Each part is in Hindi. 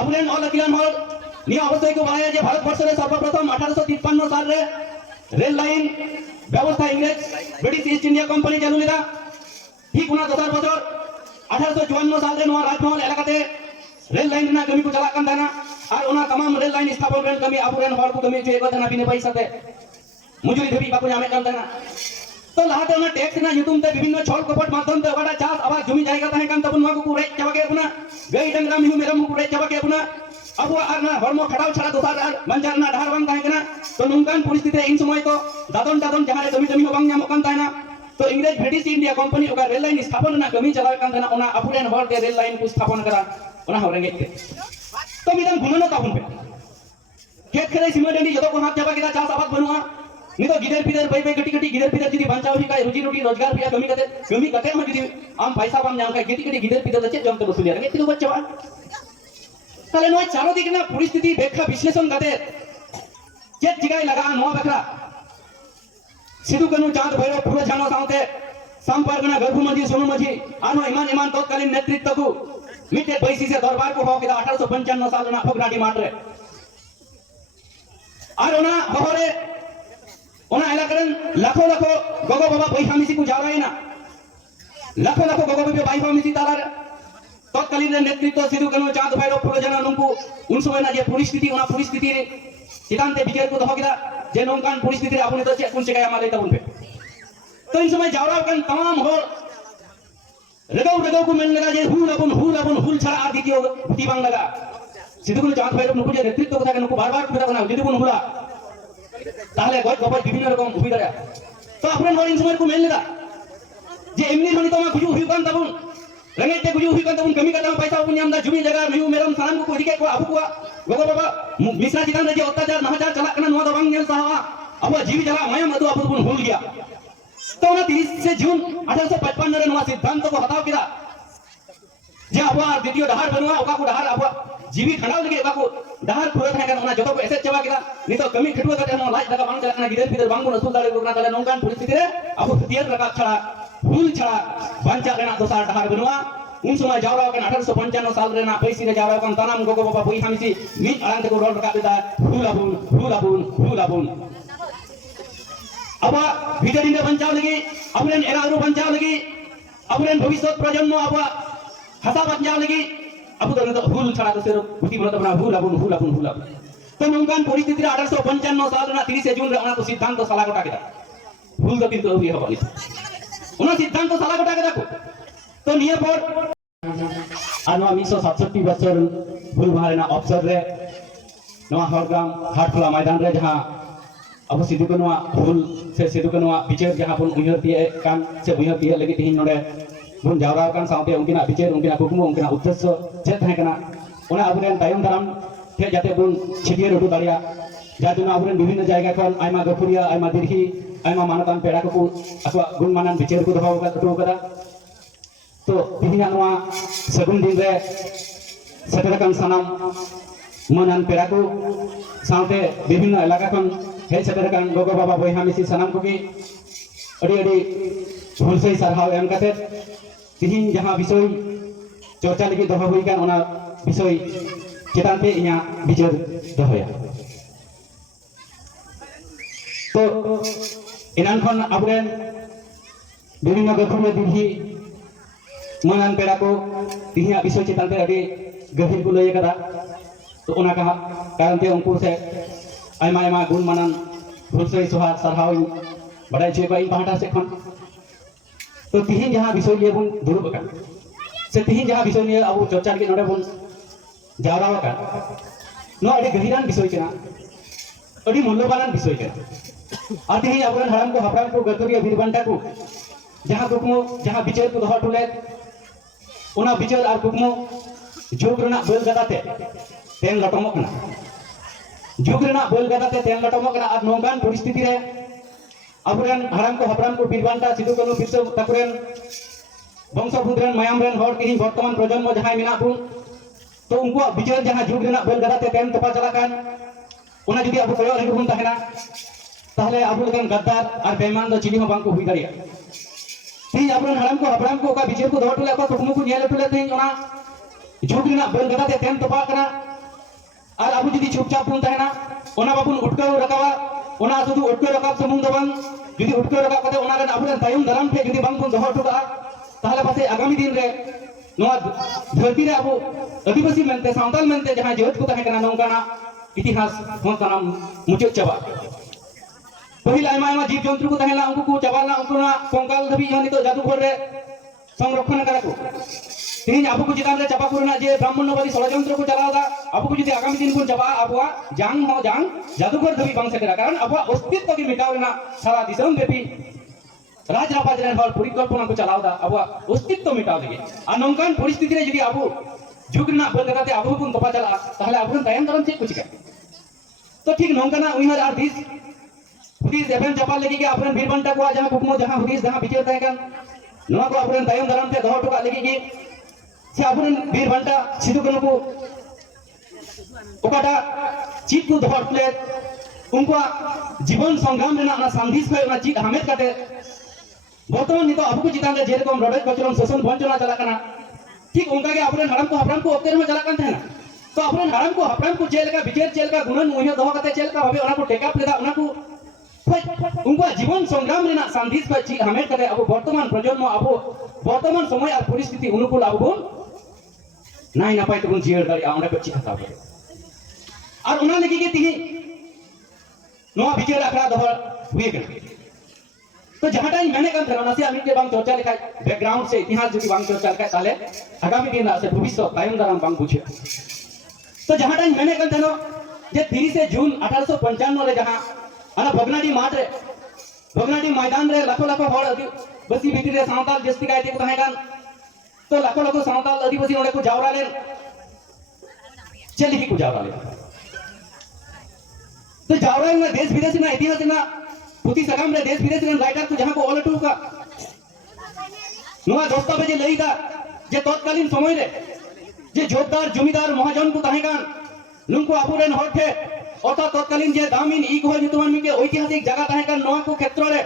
अबुलेन और लकिलान हॉल निया अवश्य को बाया जे भारत वर्ष रे सर्वप्रथम 1853 साल रे रेल लाइन व्यवस्था इंग्रेज ब्रिटिश ईस्ट इंडिया कंपनी चालू लेदा ठीक उना दोसर बছর 1854 साल रे नवा राजमहल इलाकाते रेल लाइन ना कमी को चला कान थाना और उना तमाम रेल लाइन स्थापन रेन कमी अबुलेन हॉल को कमी जे बदना बिने पैसा ते मजूरी धबी बाको जामे कान थाना तो लाते उना टैक्स ना युतुम ते विभिन्न छल कपट माध्यम ते ओटा चास आबाद जमी जायगा ताहे कान तबन माको कुरे चाबा के पुना गई डंगरा मिहु मेरम कुरे चाबा के पुना अब आरना हरमो खटाव छड़ा दोसार बंजार ना ढार बांग ताहे कना तो नोंकान परिस्थिति इन समय तो दादन दादन जहां जमी जमी बांग ᱧᱟᱢᱚᱜ ᱠᱟᱱ ताहेना तो इंग्रेज ब्रिटिश इंडिया कंपनी ओका रेल लाइन स्थापन ना कमी चला कान थाना ओना अबुलेन हॉल के रेल लाइन को स्थापन करा ओना हो रेंगे तो मिदन गुणनो ताबुन पे खेत खेरे सिमडेंडी जतो को हाथ चाबा केदा चास आबाद बनुआ नितो गिदर पिदर बाई बाई गटी गटी गिदर पिदर जदी बांचाव ही काय रुजी रोटी रोजगार पिया कमी कते हम जदी आम पैसा बाम ᱧᱟᱢ काय गटी गटी गिदर पिदर दचे जम तो बसुलिया रेंगे तिनो बच्चा ताले नय चारो दिकना परिस्थिति व्याख्या विश्लेषण कते चेत चिगाय लगा नवा बखरा सिधु कनु चांद भैरव पूरा जानो साउते संपर्कना गर्भ मंजी सोनु मंजी आनो ईमान ईमान तत्कालीन नेतृत्व को मिटे बैसी से दरबार को हो के 1855 साल ना फगराडी माटरे और ओना बहरे ओना इलाकरन लाखो लाखो गोगो बाबा बैहामिसी को जावरायना लाखो लाखो गोगो बाबा बैहामिसी तालार तत्कालीन नेतृत्व सिधु कनु चांद भैरव पूरा जानो नुंकु उन समय ना जे परिस्थिति ओना परिस्थिति रे चितांते विचार को दहो केदा जे नोंकान परिस्थिति रे आबुने तो चेक कुन चिकाय मा लेता उनपे तो इन समय जावरा कन तमाम हो रगौ को मिल लगा जे हुल छड़ा आ द्वितीय भूति बांग लगा सिधु कनु चांद भैरव नुकु जे नेतृत्व को नुकु बार-बार खुदा बना जदि बुन हुला ताहले गज गपज विभिन्न रकम हुई दरा तो अपने नोर इन समय को मिल लगा जे एमनी धनी तो मा गुजु हुई कान तबुन रंगे ते गुजु हुई कान तबुन कमी कदा पैसा उन ᱧᱟᱢ दा जुमी जगह मिहु मेरम सानाम को इदिके को अबु को गोगो बाबा मिश्रा चितान रे जे अत्याचार नाहचार चला कना नवा दो बांग नेल सावा अब जीवी जला मायम अदु अबु बुन भूल गया तो ना 30 से जून 1855 रे नवा सिद्धांत को हटाव किदा जे अब द्वितीय डहार बनवा ओका को डहार अब जीवी खंडाव लगे ओका को डहार पूरा थाय कना जतो को एसे चबा किदा नितो कमी खटुआ कते हम लाज लगा बांग चला कना गिदर पिदर बांग नसुल दाले को ताले नोंकान परिस्थिति रे अब तियर रका छड़ा भूल छड़ा बांचा कना दोसार डहार बनवा उन समय जावरा के 1855 साल रे ना पैसी रे जावरा के तनाम गोगो बाबा बोई हमिसी मिट अड़ांग को रोल रका देता हुलाबुन अब भीतर इंदे बंचाव लगी अबुलेन एरारू बंचाव लगी अबुलेन भविष्य प्रजन्म अब हसा बंचाव लगी अब तो हुल छड़ा तो सेरो भूति बोलत बना हुलाबुन तो नोंकान परिस्थिति रे 1855 साल ना 30 जून रे ओना तो सिद्धांत साला गोटा केदा भूल गति तो हुई हबली ओना सिद्धांत साला गोटा केदा को तो नियर पर आनवा 167 बছর भूल मारेना अवसर रे नवा हरग्राम हाटखोला मैदान रे जहां अब सिधु कनुआ भूल से सिधु कनुआ विचार जहां बन उयहर तिए कान से उयहर तिए लगी तिहिन नोडे बन जावरा कान साउते उनकिना विचार उनकिना कुकुम उनकिना उद्देश्य जे थाहे कना ओना अबुरेन तायम दाराम थे जाते बन छिटियर उडु दारिया जाजुना अबुरेन विभिन्न जायगा खन आयमा गफुरिया आयमा दिरही आयमा मानतान पेड़ा को अथवा गुणमानन विचार को दबाव कदा तो तिहिना नवा सगुन दिन रे सेटरकन सनम मनन पेड़ा को साउते विभिन्न इलाका खन हे सेटरकन गोगो बाबा बोयहा मिसी सनम को की अडी भूल से सरहाव एम कते तिहिन जहां विषय चर्चा लगी दहो हुई कान ओना विषय चितांते इया विचार दहोया तो इनान खन अबरेन विभिन्न गखुम दिही मनन पेड़ा को तिहिया विषय चितांते अडी गभीर को लय कदा तो ओना का कारण ते उनको से आयमा आयमा गुण मानन भूलसई सुहार सरहाव बड़ाई छे बाई पाटा से खन तो तिहिन जहां विषय लिए बुन दुरुब का से तिहिन जहां विषय लिए अब चर्चा के नोडे बुन जावरा का नो अडी गहिरान विषय चना अडी मूल्यवान विषय चना और तिहिन अब हराम को हपराम को गतरिया वीरबंटा को जहां कुकमो जहां विचार को दहो टुले ओना विचार और कुकमो जोग रना बोल गदाते तेन लटमक ना जुग रेना बोल गदाते तेन लटमक ना और नोंगान परिस्थिति रे अबुरेन हराम को हपराम को बीरबांटा सिधु कनु बिरसा तकुरेन वंशभूद्रेन मायाम रेन हर तिहिन वर्तमान प्रजन्म जहां मिना बुन तो उनको विचार जहां जुग रेना बोल गदाते तेन तपा चला कान ओना जदी अब कोयो लगे बुन ताहेना ताहले अब लेकन गद्दार और बेईमान दो चिनी हो बांको हुई दारिया तिहिन अबुरेन हराम को हपराम को का विचार को दहटुले को कुकमु को नेल टुले तिहिन ओना जुग रेना बोल गदाते तेन तपा कना और अब जुदी चुपचाप बन तहना ओना बाबुन उठकाव रकावा ओना सुदु उठकाव रकाब सुमुंग दो बांग जुदी उठकाव रकाब कते ओना रन अबुन तायम दाराम पे जुदी बांग बन दोहर टुका ताहले पासे आगामी दिन रे नोआ धरती रे अबु आदिवासी मेनते सांताल मेनते जहां जेवत को तहे कना नोंकाना इतिहास होन तना मुचाद चाबा पहिल आयमा जीव जंतु को तहेला उनको को चाबाना उनको ना कंकाल धबी जहां नितो जादूघर रे संरक्षण करा को तीन अब को चितान रे चापा करना जे ब्राह्मण्यवादी षड़यंत्र को चलादा अब को जुदी आगामी दिन को चाबा अबवा जांग हो जांग जादूघर धबी बांग सेकरा कारण अबवा अस्तित्व के मिटावना सारा दिसम बेपी राज रापाज रेन हर परिकल्पना को चलावदा अबवा अस्तित्व मिटाव लगे आ नोंकान परिस्थिति रे जुदी अबु जुगना बंदकाते अबु को तपा चला ताहले अबु तायम तरम चेक कुछ तो ठीक नोंकाना उइहर आर दिस हुदीस एफएम चापा लगी के अपन बीरबंटा को जहां कुकमो जहां हुदीस जहां बिचार ताहे कान नोआ को अपन तायम तरम ते दोहर टुका लगी के से अपन बीरबंटा सिदु कनु को ओकाटा चीत को दोहर प्ले उनको जीवन संग्राम रेना ना संदेश है ना चीत हमेत काटे बर्तमान नितो अब को चितान रे जेरकम रडज कचरम शोषण वंचना चला कना ठीक उनका के अपन हराम को ओक्तेर में चला कान थे ना तो अपन हराम को जेल का विचार जेल का गुणन उहियो दोह कते जेल का भाबे ओना को टेका लेदा ओना को उनको जीवन संग्राम रेना संदेश पर चीत हमेत काटे अब वर्तमान प्रजन्म अब वर्तमान समय और परिस्थिति अनुकूल अब बोन नाई नापाय तबुन जियर दाड़ी आउंडा पे चिता ताबे और ओना लगी के तिही नोआ विचार आखड़ा दोहर हुए के तो जहां टाइम मैंने कम करना से अमित के बांग चर्चा लिखा बैकग्राउंड से इतिहास जो बांग चर्चा लिखा ताले आगामी दिन से भविष्य टाइम दाराम बांग पूछे तो जहां टाइम मैंने कम थनो जे 30 जून 1895 रे जहां अना बगनाडी माठ रे बगनाडी मैदान रे लाखों लाखों हड़ बसी भीतर रे सांताल जस्ती गायते को तहेगान तो लाखों लाखों सांताल आदिवासी ओडे को जावरा ले चली को जावरा ले तो जावरा में देश विदेश ना इतिहास ना पुती सगाम रे देश विदेश रे राइटर को जहां को ऑलटू का नोआ दस्तावेज लईदा जे तत्कालीन समय रे जे जोरदार जमीदार महाजन को तहेगान नुंको आपुरेन हरथे अर्थात तत्कालीन जे दामिन ई को नितुमान मिके ऐतिहासिक जगह तहेगान नोआ को क्षेत्र रे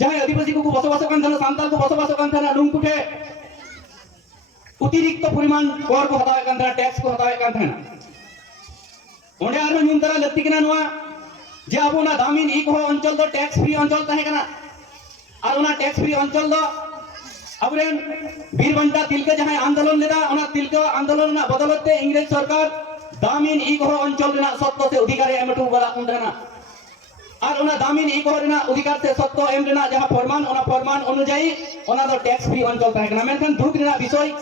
जहां आदिवासी को बसवास कान थाना सांताल को बसवास कान थाना नुंकुठे अतिरिक्त परिमाण कर को हतावे कान थाना टैक्स को हतावे कान थाना ओंडे आरो नुंतरा लत्ती कना नोआ जे अब ना दामिन ई को अंचल दो टैक्स फ्री अंचल तहे कना और ना टैक्स फ्री अंचल दो अबरेन बीरबंटा तिलके जहां आंदोलन लेदा ओना तिलके आंदोलन ना बदलते इंग्रेज सरकार दामिन ई को अंचल ना सत्ता से अधिकार एमटू वाला उंडना और ओना दामिन ई को रेना अधिकार से सत्ता एम रेना जहां फरमान अनुযায়ী ओना दो टैक्स फ्री अंचल तहे कना मेनखान दुख रेना विषय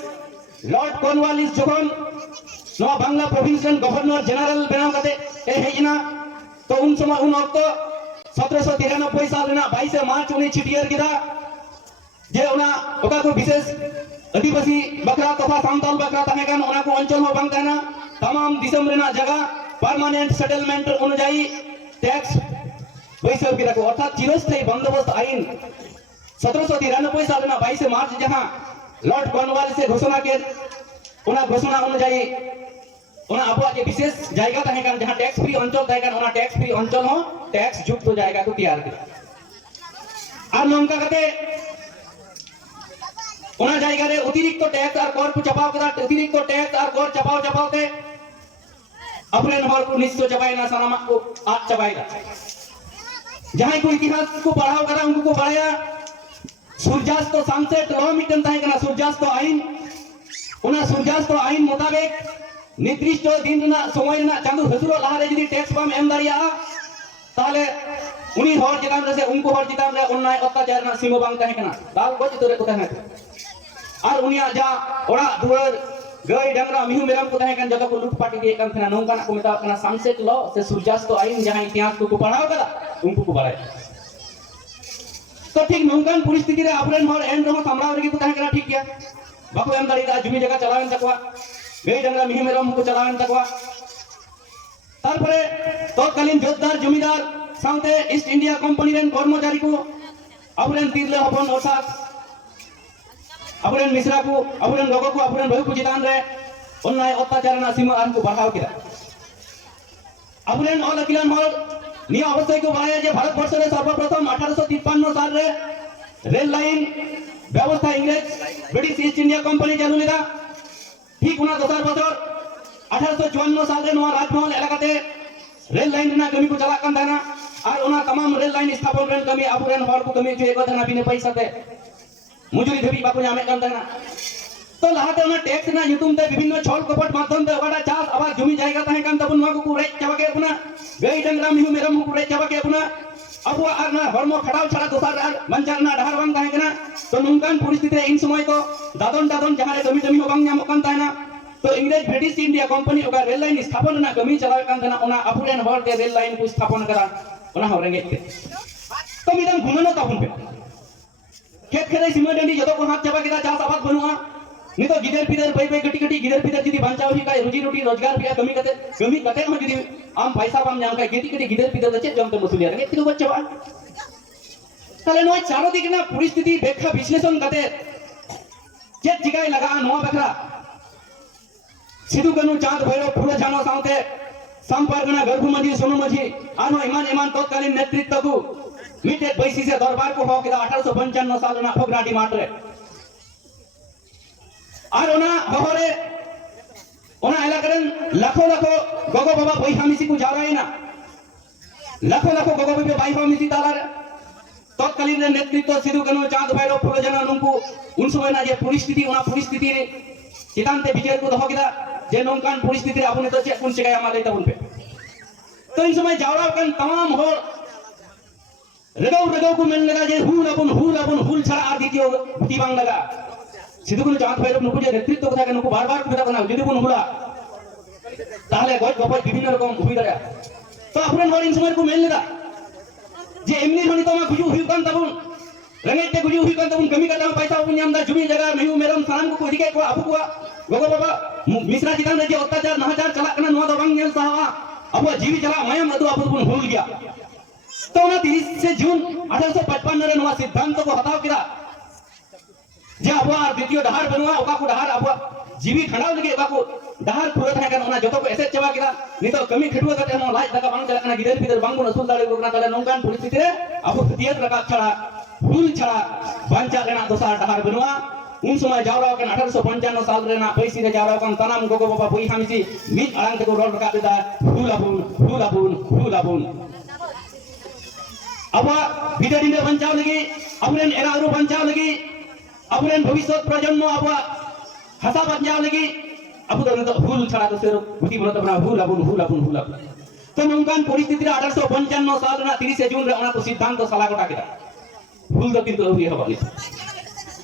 लॉर्ड कॉर्नवालिस जखन नवा Bangla province rain governor general बनाव कते ए हेजना तो उन समय उन वक्त 1793 साल रेना 22 मार्च उन्हें छिटियर किदा जे ओना ओका को विशेष आदिवासी बकरा तथा सांताल बकरा तहे कान ओना को अंचल में बांग तहना तमाम दिसम रेना जगह परमानेंट सेटलमेंट अनुযায়ী टैक्स वैसे किदा को अर्थात चिरस्थायी बंदोबस्त आईन 1793 साल रेना 22 मार्च जहां लॉर्ड कॉर्नवालिस से घोषणा के ओना घोषणा अनुযায়ী ओना अब के विशेष जायगा तहे कान जहां टैक्स फ्री अंचल तहे कान ओना टैक्स फ्री अंचल हो टैक्स युक्त हो जाएगा को तैयार कर और नोंका कते ओना जायगा रे अतिरिक्त टैक्स और कर को चपाव कदा अतिरिक्त टैक्स और कर चपावते अपने हर को निश्चय चपाइना सनामा को आज चपाइना जहां को इतिहास को पढ़ाओ करा उनको को पढ़ाया सूर्यास्त सनसेट लॉ मिटन तहे कान सूर्यास्त आईन ओना सूर्यास्त आईन मुताबिक निर्दिष्ट दिन ना समय ना चांदू हसुरो लहारे जदी टैक्स बाम एम दारिया ताले उनी हर चितान रे से उनको हर चितान रे अन्याय अत्याचार ना सीमा बांग तहे कना दाल गज तोरे को तहे और उनिया जा ओड़ा दुवर गई डंगरा मिहु मेरम को तहे कन जगह को लूटपाट के कन थना नोंका ना को मेता कना सनसेट लॉ से सूर्यास्त आईन जहां इतिहास को पढ़ाओ कदा उनको को बारे तो ठीक नोंकान परिस्थिति रे अपरेन हर एंड रो सामराव रे को तहे कना ठीक गया बाको एम दारी दा जमी जगह चलावेन तकवा गई डंगरा मिहु मेरम को चलावेन तकवा तारपरे तत्कालीन जोरदार जमीदार साउथे ईस्ट इंडिया कंपनी रेन कर्मचारी को अपरेन तीरले हपन अर्थात अपरेन मिश्रा को अपरेन लोगों को अपरेन बहु को चितान रे अन्याय अत्याचार ना सीमा आर को बढ़ाव किया अपरेन ऑल अखिलन हल निया अवश्य को बाया जे भारत वर्ष रे सर्वप्रथम 1853 साल रे रेल लाइन व्यवस्था इंग्रेज ब्रिटिश ईस्ट इंडिया कंपनी चालू लेदा ठीक उना 10 बছর 1854 साल रे नवा राजमहल एलाकाते रेल लाइन ना कमी को चला कान थाना और ओना तमाम रेल लाइन स्थापन रेन कमी आबुरेन हर को कमी जे को थाना बिना पैसा ते मजूरी धबी बाको नामे कान थाना तो लहाते ओना टैक्स ना युतुम ते विभिन्न छल कपट माध्यम ते ओकाटा चास आबाद जमी जायगा ताहे कान तबन नवा को रेज चाबा के अपना गई डंगरा मिहु मेरम को रेज चाबा के अपना अब आरना हरमो खटाव छड़ा दोसार मंचार ना डहार बांग ताहे कना तो नोंकान परिस्थिति रे इन समय को दादन दादन जहां रे जमी हो बांग ᱧᱟᱢᱚᱜ ᱠᱟᱱ ᱛᱟᱦᱮᱱᱟ तो इंग्रेज ब्रिटिश इंडिया कंपनी ओका रेल लाइन स्थापन ना कमी चलावे कान थाना ओना आपुरेन हर ते रेल लाइन को स्थापन करा ओना हो रेंगे ते तो मिदन घुमनो तापुन पे खेत खेरे सीमा डंडी जतो को हाथ चाबा केदा चास आबाद बनुआ नितो गिदर पिदर बाई बाई गटी गटी गिदर पिदर जदी बांचाव ही काय रोजी रोटी रोजगार पिया कमी कते हो जदी आम पैसा बाम ᱧᱟᱢ काय गटी गटी गिदर पिदर चे जमते मसुलिया रेंगे तिको बच्चा ताले नोय चारो दिकना परिस्थिति व्याख्या विश्लेषण कते चे चिकाय लगा नोवा बखरा सिद्धू कनु चांद भैरव फुले झानो साउते संपर्कना गर्भु मजी सोनु मजी आनो इमान इमान तत्कालीन नेतृत्व को मिटे बैसी से दरबार को हो के 1855 साल ना फोगराडी मात्रे और ओना होरे ओना इलाकरन लाखों लाखों गोगो बाबा बैहामिसी को जावराई ना लाखों लाखों गोगो बाबा बैहामिसी तालार तत्कालीन नेतृत्व सिद्धू कनु चांद भैरव फुले झानो नुंकु उन समय ना जे परिस्थिति ओना परिस्थिति रे चितांते विचार को दहो किदा जे नोंकान परिस्थिति रे आबुने तो चे कुन चिकाय आमा लई तबुन पे तो इन समय जावरा कन तमाम हो रगौ को मेन लगा जे हुल छड़ा आ दितियो भूति बांग लगा सिद्धू को चांद भैरव नुकु जे नेतृत्व को थाके नुकु बार-बार को कना जदि बुन हुला ताहले गज गपय विभिन्न रकम हुई दरा तो आपुरेन हर इन समय को मेन लगा जे एमनी धनी तो मा गुजु हुई कान तबुन रंगेते गुजु हुई कान तबुन कमी कटा पैसा बुन ᱧᱟᱢ दा जुमी जगह मेहु मेरम सानाम को दिके को आबु को गोगो बाबा मिश्रा चितान रे जे अत्याचार नहाचार चला कना नवा दो बांग नेल सावा अब जीवी चला मयम अदु आबु बुन भूल गया तो ना 30 से जून 1855 रे नवा सिद्धांत को हटाव किदा जे अब द्वितीय डहार बनवा ओका को डहार अब जीवी खंडाव लगे ओका को डहार पूरा थाय कना जतो को एसे चबा किदा नितो कमी खटुआ कते हम लाज दगा बांग चला कना गिदर पिदर बांग बुन असुल दाड़े को कना तले नोंकान परिस्थिति रे अब तियत रका छड़ा भूल छड़ा बांचा लेना दोसार डहार बनवा उन समय जावरा कन 1855 साल रे ना पैसी रे जावरा कन तनाम गोगो बाबा बोई हामिसी मिट अड़ांग ते को रोड रका देदा फूलाबुन अब बिदर दिन बंचाव लगी अबरेन एरारू बंचाव लगी अबरेन भविष्य प्रजन्म अब हसा बंचाव लगी अब तो फूल छड़ा तो सेरो भूति बोलत बना फूलाबुन तो नोंकान परिस्थिति रे 1855 साल ना 30 जून रे ओना को सिद्धांत तो साला गोटा केदा फूल दो किंतु हुई हबा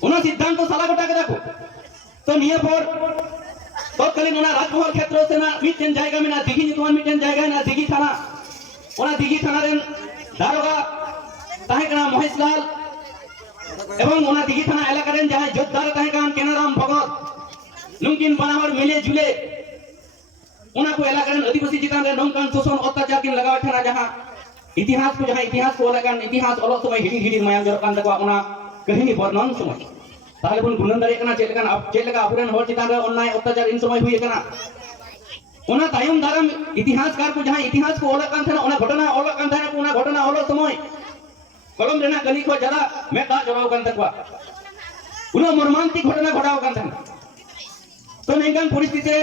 ओना सिद्धांत तो साला गोटा केदा को तो निया पर तत्कालीन ओना राजमहल क्षेत्र से ना मिटन जायगा में ना दिघी नितवान मिटन जायगा ना दिघी थाना ओना दिघी थाना रेन दारोगा ताहे कना महेशलाल एवं ओना दिघी थाना इलाका रेन जहां जोतदार ताहे कान केनाराम भगत नुंकिन बनावर मिले जुले ओना को इलाका रेन आदिवासी चितान रे नोंकान शोषण अत्याचार किन लगाव ठना जहां इतिहास को लगान इतिहास अलग समय हिडी मायाम जरकान तकवा ओना कहिनी वर्णन समय ताहले बुन गुणन दारे कना चेलकान अब चेलका अपुरेन हर चितान रे अन्याय अत्याचार इन समय हुई कना ओना तायम दारम इतिहासकार को जहां इतिहास को अलग कान थना ओना घटना अलग कान थना ओना घटना अलग समय कलम रेना गली को जरा मेटा जराव कान तकवा ओना मर्मांतिक घटना घटाव कान थना तो नेंगान परिस्थिति रे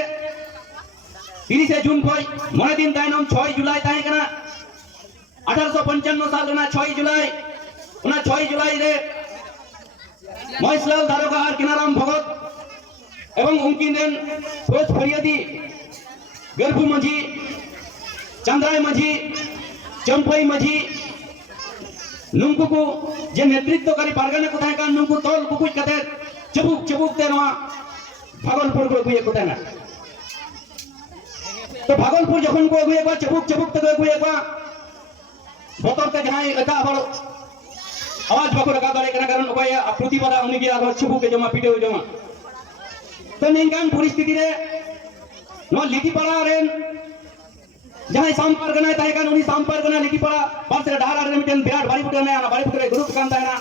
30 जून को मने दिन तायनम 6 जुलाई ताहे कना 1855 साल ना 6 जुलाई ओना 6 जुलाई रे महेशलाल दारोगा और केनाराम भगत एवं उनकिन रेन सोच फरियादी गर्भु मझी चंद्राय मझी चंपई मझी नुंकु को जे नेतृत्व करी पारगना को थाय कान नुंकु तोल कुकुज कते चबुक ते नवा भागलपुर को गुए को ताना तो भागलपुर जखन को गुए को चबुक ते गुए को बतर ते जहां एटा हर आवाज बाको रका दारे कना कारण ओकाय प्रतिबादा उनी के आरो चबुक के जमा पिटे जमा तो निंगान परिस्थिति रे नो लिटिपाड़ा रेन जहां सांपारगना ताहे कान उनी सांपारगना लिटिपाड़ा पास रे डाहार रे मिटन बिराट बाड़ी पुटे ना बाड़ी पुटे ग्रुप कान ताहेना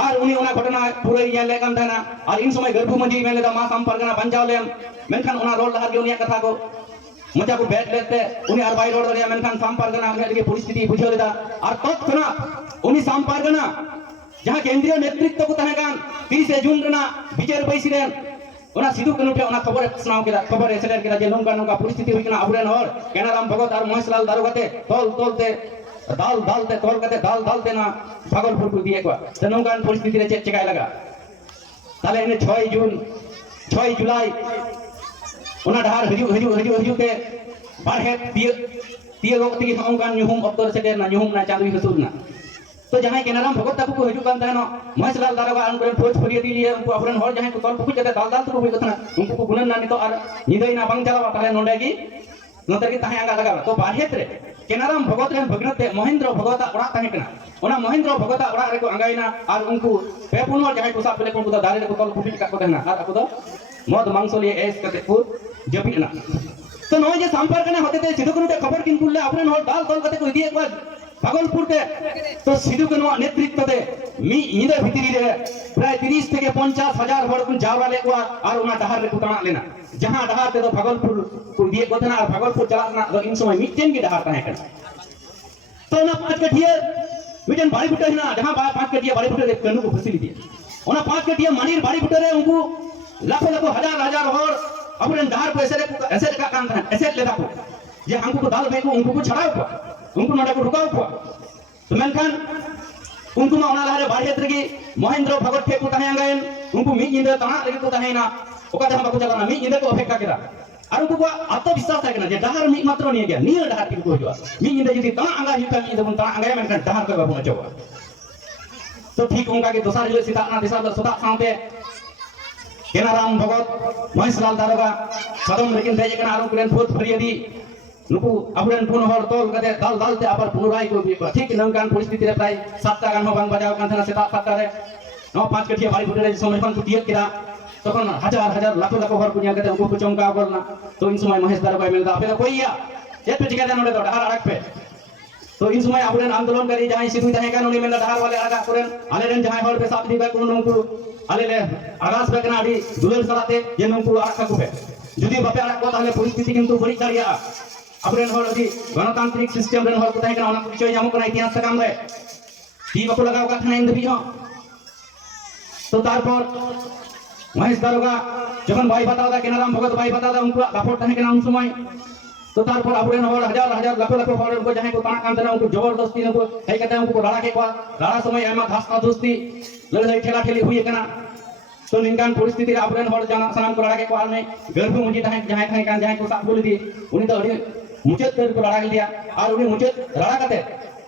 और उनी ओना घटना पूरा ये ले कान ताहेना और इन समय गर्भु मंजी मेले दा मा सांपारगना बंजाव लेम मेनखान ओना रोल लहार के उनी कथा को मजा को बैठ लेते उनी आर बाई रोड दरिया मेनखान सांपारगना उनी के परिस्थिति बुझो लेदा और तत्क्षणा उनी सांपारगना जहां केंद्रीय नेतृत्व को ताहे कान 30 जून रेना विजय बैसी rain ona sidu kanu te ona khabar pasnaw keda khabar eseler keda je nongka nongka परिस्थिति हुई kana aburen hor Kenaram Bhagat ar Moheslal Darogate tol te dal te tol kate dal te na Bhagalpur ku diye kwa te nongkan परिस्थिति re chekai laga tale ine 6 Jun 6 Julai ona dahar haju te barhet tiya gok tigi nongkan nyuhum oktor seder na nyuhum na chandui hasur na तो जहां केनाराम भगत ताकू को हजू कान तहनो महेशलाल दारोगा अनकरन फौज फरियादी लिए उनको अपरन हर जहां को तल पुकु जते दाल तो हुई कथना उनको को गुनन ना नितो आर निदई ना बांग चलावा ताले नोंडे की नोते की ताहे आगा लगा तो बाहेत रे केनाराम भगत रेन भगनते महेंद्र भगत ओड़ा ताहे कना ओना महेंद्र भगत ओड़ा रे को अंगाइना आर उनको पे पुनर जहां को साप ले को दारे रे को तल पुकु का को देना आर ako do मद मांस लिए एस कते को जपिना तो नोय जे संपर्क ने होते सिधु कनुटे खबर किन कुल्ले अपरन हर दाल तल कते को दिए को भागलपुर ते तो सिधु कनु नेतृत्व ते मी इने भितरी रे प्राय 30 থেকে 50,000 हर कुन जावरा ले को और उना डहार रे कुतना लेना जहां डहार ते तो भागलपुर को दिए को ना और भागलपुर चला ना तो इन समय मिटेन की डहार ताहे कर तो ना 5 कटिया मिटेन बाड़ी फुटे ना जहां 5 कटिया बाड़ी फुटे कनु को फसिली दिए उना 5 कटिया मनीर बाड़ी फुटे रे उनको लाखों हजार हर अपने डहार को ऐसे का काम था ऐसे लेदा को ये हमको को दाल बेको उनको को छड़ाओ को उनको नडा को रुकाओ को तो मेनखान उनको मा ओना लारे बाहेत रगी महेंद्र भगत थे को ताहे अंगायन उनको मी इंदे तना लगे को ताहे ना ओका जहां बाको चलाना मी इंदे को अपेक्षा केदा और उनको को आत्मविश्वास था कि जे डहार मी मात्र नहीं गया नील डहार की को हुआ मी इंदे जदी तना अंगा हिता मी इंदे बन तना अंगाय मेनखान डहार को बाबू चवा तो ठीक उनका के दोसर जो सीता ना दिशा सदा साथे केनाराम भगत महेशलाल दारोगा सदम लेकिन दे जकना आरो कुरेन फोत फरियादी नुकु अबुरेन पुन हर तोल कते दाल ते आबार पुनराय को बिको ठीक नंकान परिस्थिति रे प्राय 7 टा गान बांग बजाव कान थना सेता 7 टा रे 5 कटिया बाड़ी फुटे रे समय कोन कुटिया किरा तखन हजार लाखो हर पुनिया कते उनको को चमका बोलना तो इन समय महेश दारोगा मेलदा आपे तो कोइया ये पे ठिका नोडे तो डहार अड़क पे तो इन समय अबुरेन आंदोलन करी जहां सिधु ताहे कान उनी मेलदा डहार वाले आगा कुरेन आले रेन जहां हर पे साथ दिबा को उनको आले ले आगास बेकना आडी दुलेर सलाते जे नुको आखा को पे जदी बापे अड़क को ताले परिस्थिति किंतु बड़ी दाड़िया अपरेन हर अभी गणतांत्रिक सिस्टम रेन हर को ताहे कना ओना परिचय जामो कना इतिहास सकाम रे ती बाको लगाव का थाना इन दबी हो तो तारपर महेश दारोगा जखन भाई बतादा केनाराम भगत भाई बतादा उनको लाफोट ताहे कना उन समय तो तारपर अपरेन हर हजार लाखो हर उनको जहां को तना कांतना उनको जबरदस्ती उनको हे कहते उनको लड़ा के को लड़ा समय एमा घासना दोस्ती लड़ाई ठेला ठेली हुई कना तो निंगान परिस्थिति रे अपरेन हर जाना सनाम को लड़ा के को में गर्भ मुंजी ताहे जहां थाहे कान जहां को साथ बोली दी उनी तो अड़ी मुचेत कर को लड़ा लिया और उनी मुचेत लड़ा कते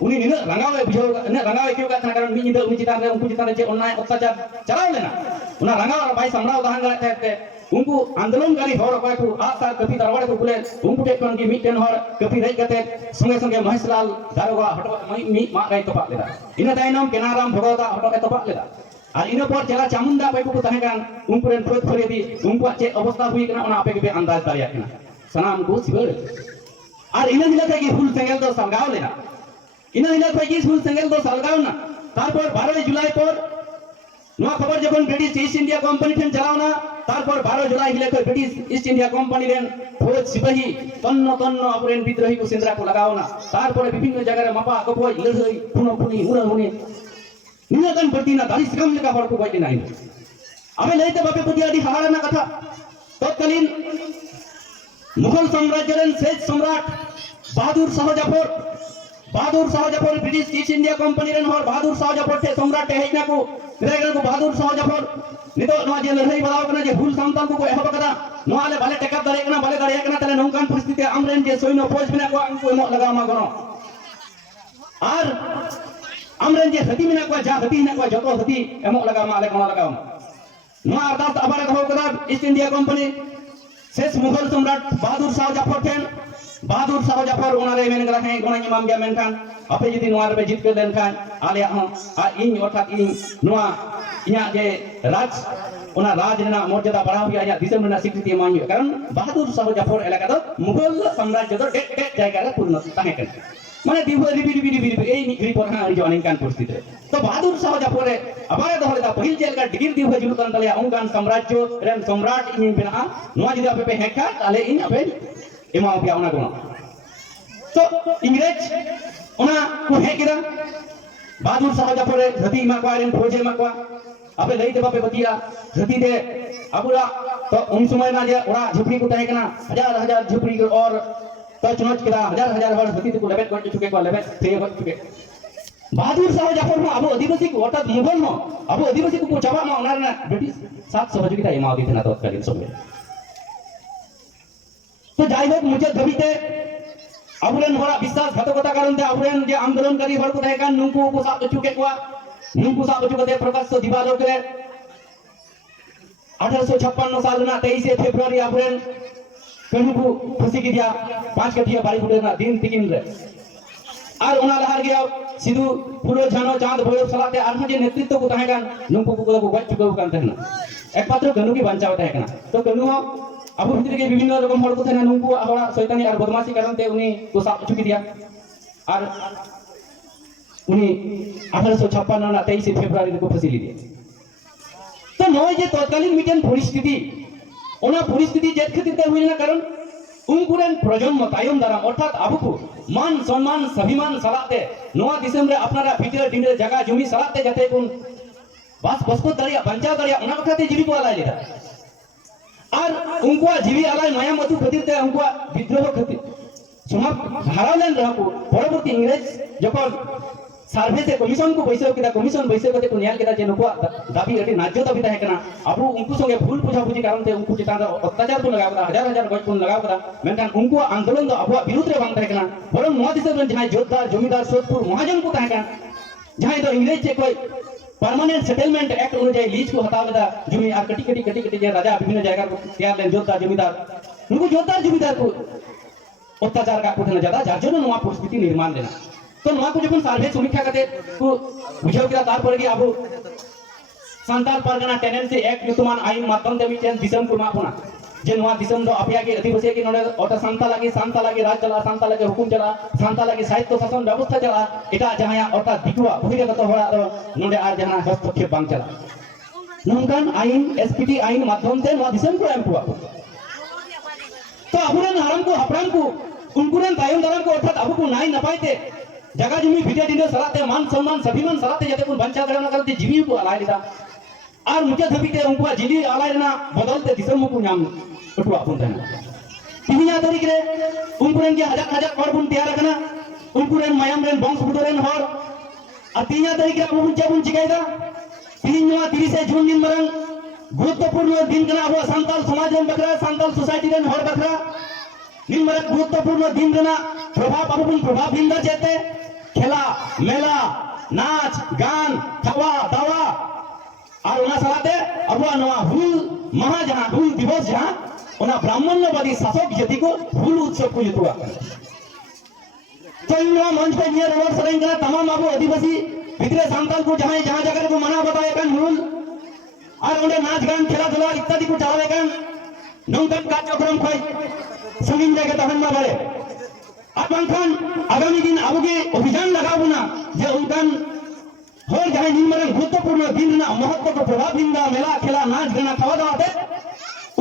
उनी निन रंगावे बुझो ने रंगावे क्यों का कारण मी इंदे उनी चितान रे उनको चितान जे अन्याय अत्याचार चलाव लेना उना रंगावा भाई समराव दहन गले थे उनको आंदोलनकारी हर अकय को आसार कपि दरबार को बुले उनको टेकन की मिटेन हर कपि रही कते संगे संगे महेशलाल दारोगा हटो मी मा गई तपा लेदा इन ताइनम केनाराम भगवता हटो के तपा लेदा और इन पर चला चामुंडा पे को ताहे कान उनको रेन फोत फरियादी उनको चे अवस्था हुई कना ओना आपे के अंदाज दारिया कना सनाम को सिबल और इन दिला के फुल सेंगल दो सलगाव लेना इन दिला पे फुल सेंगल दो सलगाव ना तारपर 12 जुलाई पर नो खबर जखन ब्रिटिश ईस्ट इंडिया कंपनी ठेन चलावना तारपर 12 जुलाई हिले को British East India company rain फौज सिपाही तन्न अपरेन विद्रोही को सेंद्रा को लगावना तारपर विभिन्न जगह रे मापा कपो लड़ई पुनो पुनी उरा हुनी निनागन बटिना दारी सिकम लेका हर को बटिना इन अबे लेते बापे पुतियाडी हालाना कथा तत्कालीन मुगल साम्राज्य रेन शेष सम्राट Bahadur Shah Zafar British East India company रेन हर बहादुर शाह जफर थे सम्राट हेना को रेगन को बहादुर शाह जफर नितो नो जे लड़ाई बलाव कना जे हुल सांताल को एहब कदा नो आले बाले टेकअप दारे कना बाले दारे कना तले नौकान परिस्थिति आमरेन जे सैन्य फौज बिना को उनको एमो लगा मा गनो और आमरेन जे हती बिना को जा हती ना को जतो हती एमो लगा मा आले कोना लगाव नो अरदास अबारे दहो कदा ईस्ट इंडिया कंपनी शेष मुगल सम्राट बहादुर शाह जफर थे बहादुर शाह जफर ओनारे मेन गला है गोना इमाम गया मेनखान अपे जदी नोआ रे जीत के लेनखान आले हो आ इन अर्थात इन नोआ इया जे राज ओना राज रेना मर्यादा बढ़ाव या दिसम रेना स्वीकृति मांगी कारण बहादुर शाह जफर इलाका दो मुगल साम्राज्य दो डेट जायगा रे पूर्ण ताहे कन माने दिबो रिबी ए निगरी पर हा जॉइनिंग कान परिस्थिति तो बहादुर शाह जफर अबारे दहले दा पहिल जेल का डिग्री दिबो जुलु कान तले अंगान साम्राज्य रेन सम्राट इन बिना नोआ जदी अपे पे हेका ताले इन अपे एमा गया ओना गोना तो इंग्रेज ओना को हे किरा बहादुर शाह जफर धती मा को आरेन फौजे मा को अबे लई दे बापे बतिया धरती दे अबुरा तो उन समय ना जे ओरा झुपड़ी को तहे कना हजार हजार झुपड़ी और तो चुनौच केदा हजार हजार हर धरती को लेबेट कर चुके को लेबेट थे कर चुके बहादुर शाह जाफर में अबो आदिवासी को अर्थात मुगल में अबो आदिवासी को चाबा में ओनार ना ब्रिटिश साथ सहयोगिता एमा दी थना तत्कालीन समय तो जायहोक मुझे दबिते अबुरेन होरा विश्वासघातकता कारण ते अबुरेन जे आंदोलनकारी हर को तहे कान नुंकु को साब चुके को नुंकु साब चुके प्रकाश तो दिवालो के 1856 साल ना 23 फेब्रुआरी अबुरेन कनुकु खुशी की दिया 5 कटिया बारी गुडे ना दिन तिकिन रे और उना लहार गया सिधु फुलो झानो चांद भैरव सलाते आर जे नेतृत्व को तहे कान नुंकु को गज चुके कान तहना एकमात्र कनु की बंचाव तहे काना तो कनु अब भितर के विभिन्न रकम हड़ को थे नुंकु हड़ा शैतानी और बदमाशी कारण ते उनी को साब चुकी दिया और उनी 1856 ना 23 फेब्रुआरी को फांसी ली तो नय जे तत्कालीन मिटेन परिस्थिति ओना परिस्थिति जेत खातिर ते हुइना कारण उनकुरेन प्रजन्म तायम दाराम अर्थात आबुकु मान सम्मान स्वाभिमान सलाते नोआ दिसम रे अपनारा भितर डिंडे जगह जमी सलाते जाते कोन बास बसको दरिया बंचा दरिया ओना खातिर जीवी को आला लेदा और उनको जीवी आलाय माया मधु खातिर ते उनको विद्रोह खातिर समाप्त हारावलेन रहको परवर्ती इंग्रेज जखन सार्वे से कमीशन को बैसे केदा कमीशन बैसे कते को न्याय केदा जे नको दाबी अति नाज्य दाबी ताहे कना अब उनको संगे भूल बुझा बुझी कारण ते उनको चितान अत्याचार को लगावदा हजार हजार गज को लगावदा मेनखान उनको आंदोलन दो अब विरुद्ध रे बांग ताहे कना बरम नवा दिसम रन जहां जोतदार जमीदार सोदपुर महाजन को ताहे कना जहां तो इंग्रेज से कोई परमानेंट सेटलमेंट एक्ट अनुसार लीज को हटावेदा जमी और कटी जे राजा विभिन्न जगह को तैयार लेन जोतदार जमीदार उनको जोतदार जमीदार को अत्याचार का कोठना ज्यादा जार जनो नवा परिस्थिति निर्माण देना तो नवा को जखन सर्वे समीक्षा करते को बुझाव केदा तार पर गे अब संताल परगना टेनेंसी एक्ट युतमान आईन माध्यम दे मिटेन दिसम को मापना जे नवा दिसम दो अपिया के आदिवासी के नोडे ओटा सांता लागे राज चला सांता लागे हुकुम चला सांता लागे साहित्य शासन व्यवस्था चला एटा जहां ओटा दिकुआ बहिरगत होड़ा नोडे आर जहां हस्तक्षेप बांग चला नंगन आईन एसपीटी आईन माध्यम ते नवा दिसम को एमपुआ तो अबुरेन हारम को हपराम को उनकुरेन तायम दाराम को अर्थात अबु को नाई नपाइते जगह जमी भिडे डिंडे सलाते मान सम्मान स्वाभिमान सलाते जाते को बंचा करना करते जीवी को अलाय लेदा और मुझे धबीते उनको जीवी आलाय ना बदलते दिसम को नाम टुआ पुन देना तिनिया तरीके रे उनकुरेन के हजार हजार और बुन तैयार करना उनकुरेन मायाम रेन वंश बुदरेन हर और तिनिया तरीके अब मुझे बुन चिकायदा 30 जून दिन मरंग गुरुत्वपूर्ण दिन कना अब संताल समाज रेन बकरा संताल सोसाइटी रेन हर बकरा दिन मरंग गुरुत्वपूर्ण दिन कना प्रभाव अब बुन प्रभाव दिनदा जेते खेला मेला नाच गान खावा दावा और उना सलाते अब नवा हुल महा जहां हुल दिवस जहां उना ब्राह्मण्यवादी शासक जाति को हुल उत्सव को जुतुआ तो इन मंच पे नियर रोड सरेंगे ना तमाम अब आदिवासी भितरे सांताल को जहां जगह को मना बताए कान हुल और उन्हें नाच गान खेला धुला इत्यादि को चलावे कान नौकन कार्यक्रम कोई संगीन जगह तहन ना बड़े अब अंकन आगामी दिन आबुगे अभियान लगाबो ना जे उनकन हर जहां निमरन गुरुत्वपूर्ण दिन ना महत्व को प्रभाव दिंदा मेला खेला नाच गाना खावा दावा दे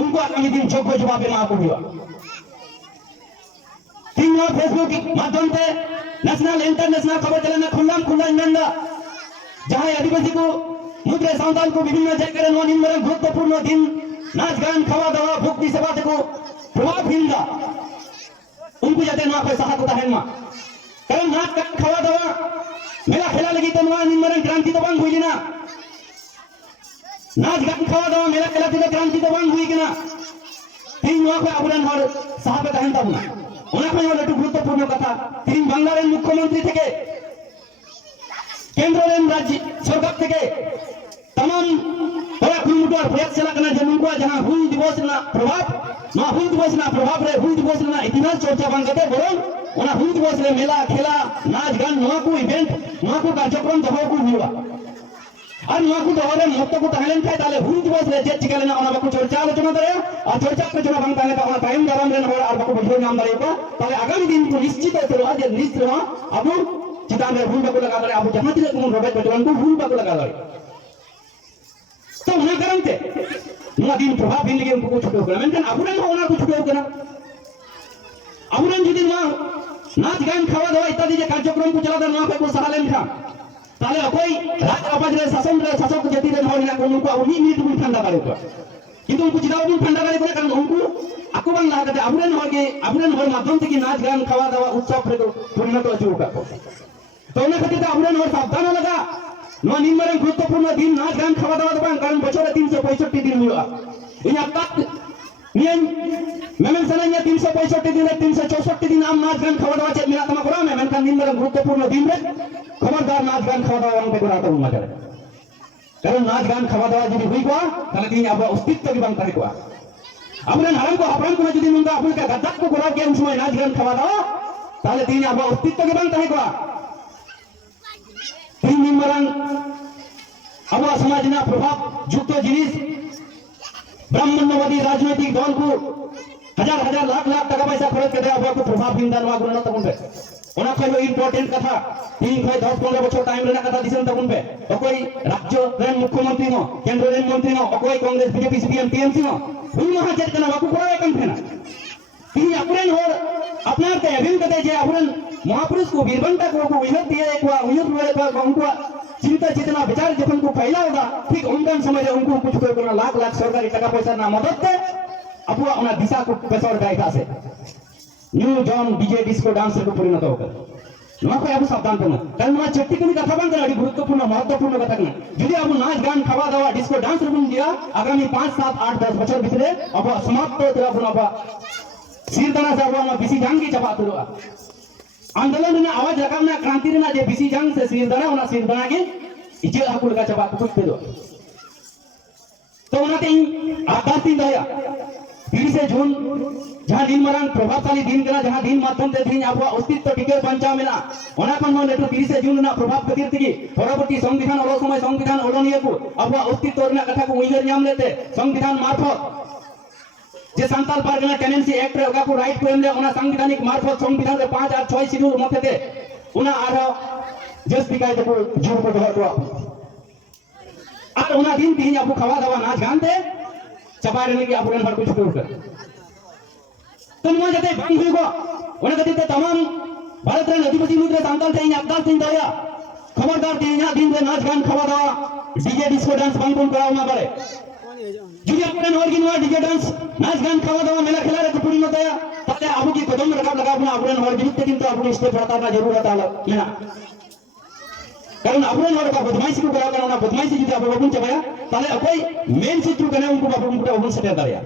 उनको आगामी दिन जोग्य जवाब में आपको हुआ तीन फेसबुक माध्यम से नेशनल इंटरनेशनल खबर चलना खुल्ला नंदा जहां आदिवासी को मुद्रे सांताल को विभिन्न जगह नो निमरन गुरुत्वपूर्ण दिन नाच गान खावा दावा भक्ति सेवा को प्रभाव दिंदा उनको जाते नवा कोई सहायता है मा कारण नाच गान खावा दावा मेला खेला लगी तो नवा निमरन क्रांति तो बंद हुई ना नाच गान खावा दावा मेला खेला तो क्रांति तो बंद हुई कि ना तीन नवा को अबुरन हर सहायता है तब ना ओना को लटू गुरुत्वपूर्ण कथा तीन बांग्लादेश मुख्यमंत्री थे केंद्र रेन राज्य सरकार थे तमाम बड़ा खुलमुटर प्रयास चला करना जे उनको जहां हुल दिवस ना प्रभाव रे हुल दिवस ना इतिहास चर्चा बांग करते बोलो ओना हुल दिवस रे मेला खेला नाच गान नवा को इवेंट नवा को कार्यक्रम दहो को हुआ और नवा को दहो रे महत्व को तहलेन खाय ताले हुल दिवस रे जे चिका लेना ओना बाको चर्चा आलोचना करे और चर्चा पे चना बांग ताले का ओना टाइम दाराम रे नवर और बाको बुझो नाम दारे को ताले आगामी दिन को निश्चित है तो आज निश्चित रहा अब चितान रे हुल बाको लगा दरे अब जहां तिले को रोबे बजरन को हुल बाको लगा दरे तो उन्हें करते नवा दिन प्रभाव दिन लगे उनको छुटे होगा मेनखान अबुरन होना को छुटे होगा ना अबुरन जुदी नवा नाच गान खावा दावा इत्यादि जे कार्यक्रम को चला दे नवा पे को सहालेन था ताले अकोई राज आवाज रे शासक जाति रे हर ना उनको अब मी मिनिट बुन ठंडा करे को किंतु उनको चिदा बुन ठंडा करे को कारण उनको aku bang lah kata aburan hor माध्यम থেকে नाच गान खावा दावा उत्सव रे परिणत अचु का तो ना खातिर aburan hor सावधान लगा नवा निमरन गुरुत्वपूर्ण दिन नाच गान खावा दावा बang कारण बछर 365 दिन हुआ इन अब तक नियम मेमन सनाnya 365 दिन 364 दिन आम नाच गान खावा दावा चेक मेरा तमा करा मेमन kan निमरन गुरुत्वपूर्ण दिन रे खबरदार नाच गान खावा दावा पे करा तो मजा कारण नाच गान खावा दावा যদি हुई को তাহলে তিনি अब अस्तित्व की bang ताहे को aburan haram ko যদি nungga apun ka gadak ko korao ke un সময় নাচ গান খাওয়া দাওয়া তাহলে তিনি আবার অস্তিত্ব কে bang tahe ko তিন নিমরাং আবু সমাজনা প্রভাব যুক্ত জিনিস ব্রাহ্মণ্যবাদী রাজনৈতিক দল को हजार हजार लाख लाख টাকা পয়সা খরচ করে আবু को প্রভাব বিন্দান ওয়া গুণ তখন বে ওনা কই ইম্পর্টেন্ট কথা 3-10-15 বছর টাইম রে কথা দিছেন তখন বে অকই রাজ্য রেন মুখ্যমন্ত্রী ন কেন্দ্র রেন মন্ত্রী ন অকই কংগ্রেস বিজেপি সিপিএম টিএমসি ন हुई महा चेत कना वाकु कोरा कम थेना তিনি আপুরেন হর আপনার তে अभिन कते जे আপুরেन महापुरुष को वीरबंटा को उयत दिए को उयत रोए को उनको चिंता चेतना विचार जखन को फैला होगा ठीक उनकन समय रे उनको कुछ कोई कोना लाख लाख सरकारी टाका पैसा ना मदद दे अपुआ उना दिशा को पेसर गायका से new John DJ disco dancer को परिणत होकर नवा को अब सावधान करना कारण नवा चट्टी कनी कथा बंद करा गुरुत्वपूर्ण महत्वपूर्ण कथा कना যদি अब नाच गान खावा दावा डिस्को डांस रुम दिया आगामी 5 7 8 10 বছর ভিতরে अब समाप्त होतला पुनः अब सिरदाना से अब बिसी जंग की चपा तुलवा आंदोलन ने आवाज लगावना क्रांति ने जे बिसी जंग से सिरदाना उना सिरदाना के इजे हकुल का चपा कुछ पे दो तो उना तीन आदाती दया 30 जून जहां दिन मरंग प्रभावशाली दिन कना जहां दिन माध्यम से दिन अब अस्तित्व टिके पंचा मेला ओना कोन नेटो 30 जून ना प्रभाव खातिर थी परवर्ती संविधान और समय संविधान ओडनिया को अब अस्तित्व रे कथा को उइलर नाम लेते संविधान मार्फत जे सांताल पारगना टेनेंसी एक्ट रे ओका को राइट को एमले ओना संवैधानिक मार्फत संविधान रे 5 और 6 शिड्यूल मथेते ओना आरो जस बिकाय को जोर को धर को और ओना दिन दिन अब खावा दावा नाच गान दे चपारे ने की अपुरन भर कुछ कर तो नुआ जते बंग हुई को ओने कते तमाम भारत रे अधिपति मुद्रे सांताल थे अब्दाल सिंह दया खबरदार थे यहां दिन रे नाच गान खावा दावा डीजे डिस्को डांस बंग कोन कराओ ना पारे যদি আপনারা নরগিন ওয়া ডিজে ডান্স নাচ গান খাওয়া দাওয়া মেলা খেলা রে পরিণত হয় তাহলে আবু কি কদম রাখা লাগাবো না আপনারা নর বিরুদ্ধে কিন্তু আপনি স্টেপ হওয়াটা জরুরত হলো না কারণ আপনারা নর का बदमाशी को करा ना बदमाशी যদি आप बबुन चबाया তাহলে कोई मेन चित्र कने उनको बाबू उनको बबुन सेट दाया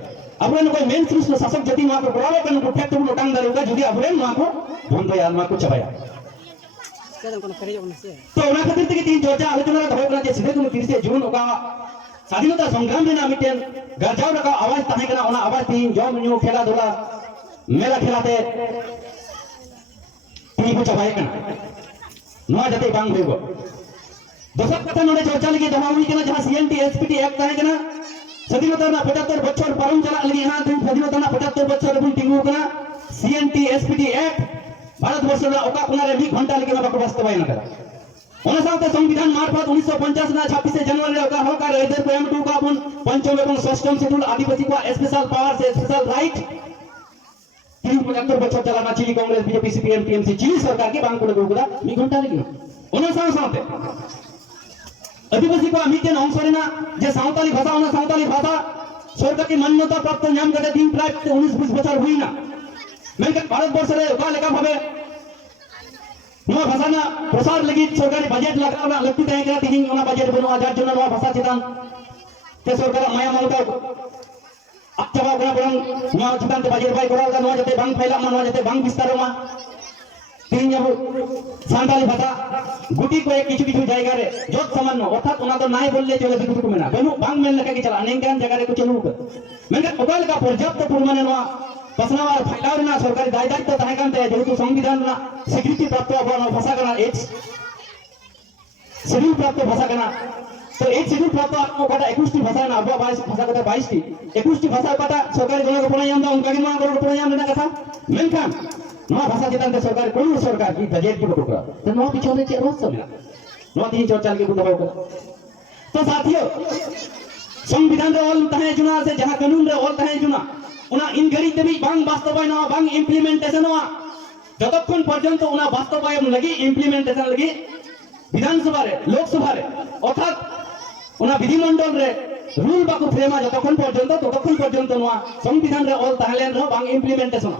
আপনারা कोई मेन चित्र शासक जति मा को करावे कने को ठेक तो टांग दारेगा যদি আপনারা मा को बंद या मा को चबाया तो ओना खातिर থেকে तीन चर्चा आलोचना ধরে করা যে সিধে তুমি 30 জুন ওকা स्वाधीनता संग्राम में मिटेन गरजाव रखा आवाज तहे कना ओना आवाज तीन जम न्यू खेला धुला मेला खेलाते तीन को चबाय कना नवा जते बांग होइबो दोसर कथा नोडे चर्चा लगी दमाउनी कना जहां सीएनटी एसपीटी एक्ट तहे कना स्वाधीनता ना 75 बछर परम चला लगी हां दिन स्वाधीनता ना 75 बछर बुन टिंगु कना सीएनटी एसपीटी एक्ट भारत वर्ष ला ओका कुना रे 2 घंटा लगी ना बाको वास्तव ना करा ओना साथे संविधान मार्फत 1950 ना 26 जनवरी रे ओका होकार इधर प्रेम टू का अपन पंचम एवं षष्ठम शेड्यूल आदिवासी को स्पेशल पावर से स्पेशल राइट 375 बछर चलाना चिली कांग्रेस बीजेपी सीपीएम टीएमसी चिली सरकार के बांग को गुगुदा 2 घंटा लगी ओना साथे आदिवासी को अमितेन अंशरेना जे सावताली भाषा ओना सावताली भाषा सरकार की मान्यता प्राप्त नाम गते दिन प्राय 19-20 बछर हुई ना मेनके भारत वर्ष रे ओका लेखा भाबे नवा भाषा ना प्रसार लगी सरकारी बजट लगाना लगती है कि तीन ओना बजट बनवा जार जन नवा भाषा चितान ते सरकार माया ममता अच्छा बा बना बरन नवा चितान ते बजट बाय कराल नवा जते बांग फैला नवा जते बांग विस्तार मा तीन अब सांताली भाषा गुटी को एक किछु जायगा रे जोत सामान्य अर्थात ओना तो नाय बोलले चले बिटु मेना बनु बांग मेल लगा के चला अनेकान जगह रे को चलू मेनका ओकाल का पर्याप्त परिमाणे नवा पसनावार फैलावना सरकारी दायित्व तहे कांते जेहेतु संविधान ना स्वीकृति प्राप्त होना भाषा कना एक शेड्यूल प्राप्त भाषा कना तो एक शेड्यूल प्राप्त आपको कटा 21 टी भाषा ना अब 22 भाषा कटा 22 टी 21 टी भाषा कटा सरकारी जन को पणायाम दा उनका गिमा को पणायाम ना कथा मेनखान नवा भाषा चितान सरकार कोन सरकार की बजट की टुकड़ा तो नवा पिछोले के रोज समय नवा तीन चर्चा के बुदबाव को तो साथियों संविधान रे ऑल तहे जुना से जहां कानून रे ऑल तहे जुना उना इन घड़ी तभी बांग वास्तवाय ना बांग इम्प्लीमेंटेशन हुआ जतक्षण पर्यंत उना वास्तवाय लगी इम्प्लीमेंटेशन लगी विधानसभा रे लोकसभा रे अर्थात उना विधिमंडल रे रूल बाको फ्रेमा जतक्षण पर्यंत नोआ संविधान रे ऑल ताहलेन रो बांग इम्प्लीमेंटेशन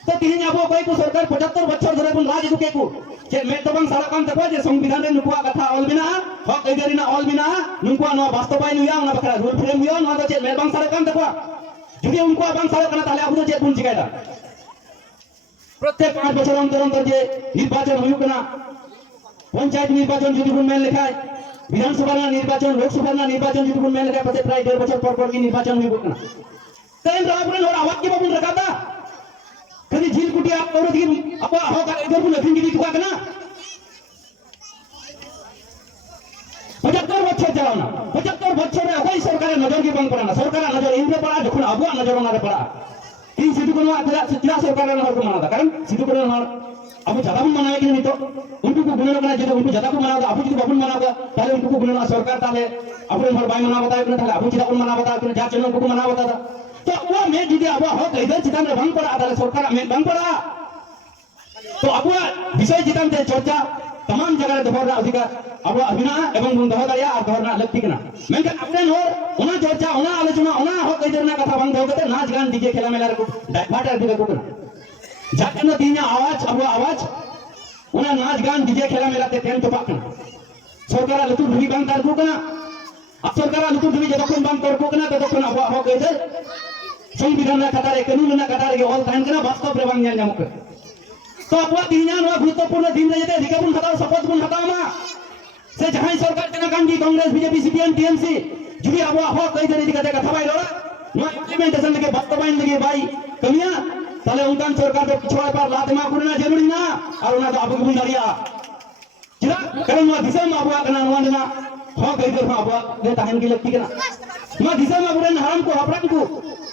तो तिहिन आबो कोई को सरकार 75 बछर धरे बुन राज दुके को जे मे तो बांग सारा काम तको जे संविधान रे नुकुआ कथा ऑल बिना हक एदरिना ऑल बिना नुकुआ नो वास्तवय नुया उना बखरा रूल फ्रेम हुया नो तो जे मे बांग सारा काम तको जुदी उनको बांग सारा कना ताले आबो जे बुन चिकायदा प्रत्येक 5 बछर अंतर जे निर्वाचन हुयु कना पंचायत निर्वाचन जुदी बुन मेन लिखाय विधानसभा निर्वाचन लोकसभा निर्वाचन जुदी बुन मेन लिखाय पछे प्राय 1.5 बछर पर की निर्वाचन हुयु कना तेन राबरन और आवाज के बाबुन रकाता कभी झील कुटिया औरत की अब होगा इधर बुन अखिन की दुका कना 75 बछर चलावना 75 बछर रे कोई सरकार नजर की बंद पड़ाना सरकार नजर इनके पड़ा जखन अब नजर ना पड़ा तीन सिद्धू को अतरा सच्चा सरकार ने को माना था कारण सिद्धू को अब ज्यादा भी मनावे कि नहीं तो उनको को गुणन करना जब उनको ज्यादा को मनावा अब যদি বাবুন মানাবা তাহলে उनको को गुणन सरकार তাহলে अपने घर बाय मना बताए তাহলে अब जिदा को मना बताए जा चैनल को मना बताता तो वो में যদি अब हो इधर चितान रे भंग पड़ा তাহলে सरकार में भंग पड़ा तो अब विषय चितान ते चर्चा तमाम जगह दोहरा अधिकार अब अभिना एवं बुन दोहराया और दोहरना लगती कना मेनका अपने और उना चर्चा उना आलोचना उना हो इधर ना कथा भंग होते नाच गान डीजे खेला मेला को डाइवर्टर दिगा को कना जाकनो तीना आवाज अब आवाज उना नाच गान डीजे खेला मेला ते तेन तो पाकना सरकार लतु धुरी बांग कर को कना अब सरकार लतु धुरी जतक्षण बांग कर को कना ततक्षण अब हो इधर संविधान ना कतारे कानून ना कतारे के ऑल टाइम कना वास्तव रे बांग जामुक तो अब तीना नो गुरुत्वपूर्ण दिन रे जते अधिकार हटाओ शपथ बुन हटाओ मा से जहां सरकार तना कांगी कांग्रेस बीजेपी सीपीएम टीएमसी जुदी अब हो इधर दिखते कथा भाई लोड़ा नो इम्प्लीमेंटेशन लगे वास्तवाइन लगे भाई कमियां ताले उनकान सरकार पे पिछवाड़े पर लात मा करना जरूरी ना और उना तो अब बुन दारिया जिरा कारण नो दिसम अब कना नो ना हो इधर अब दे ताहन की लगती कना मा दिसम अब रे हराम को हपराम को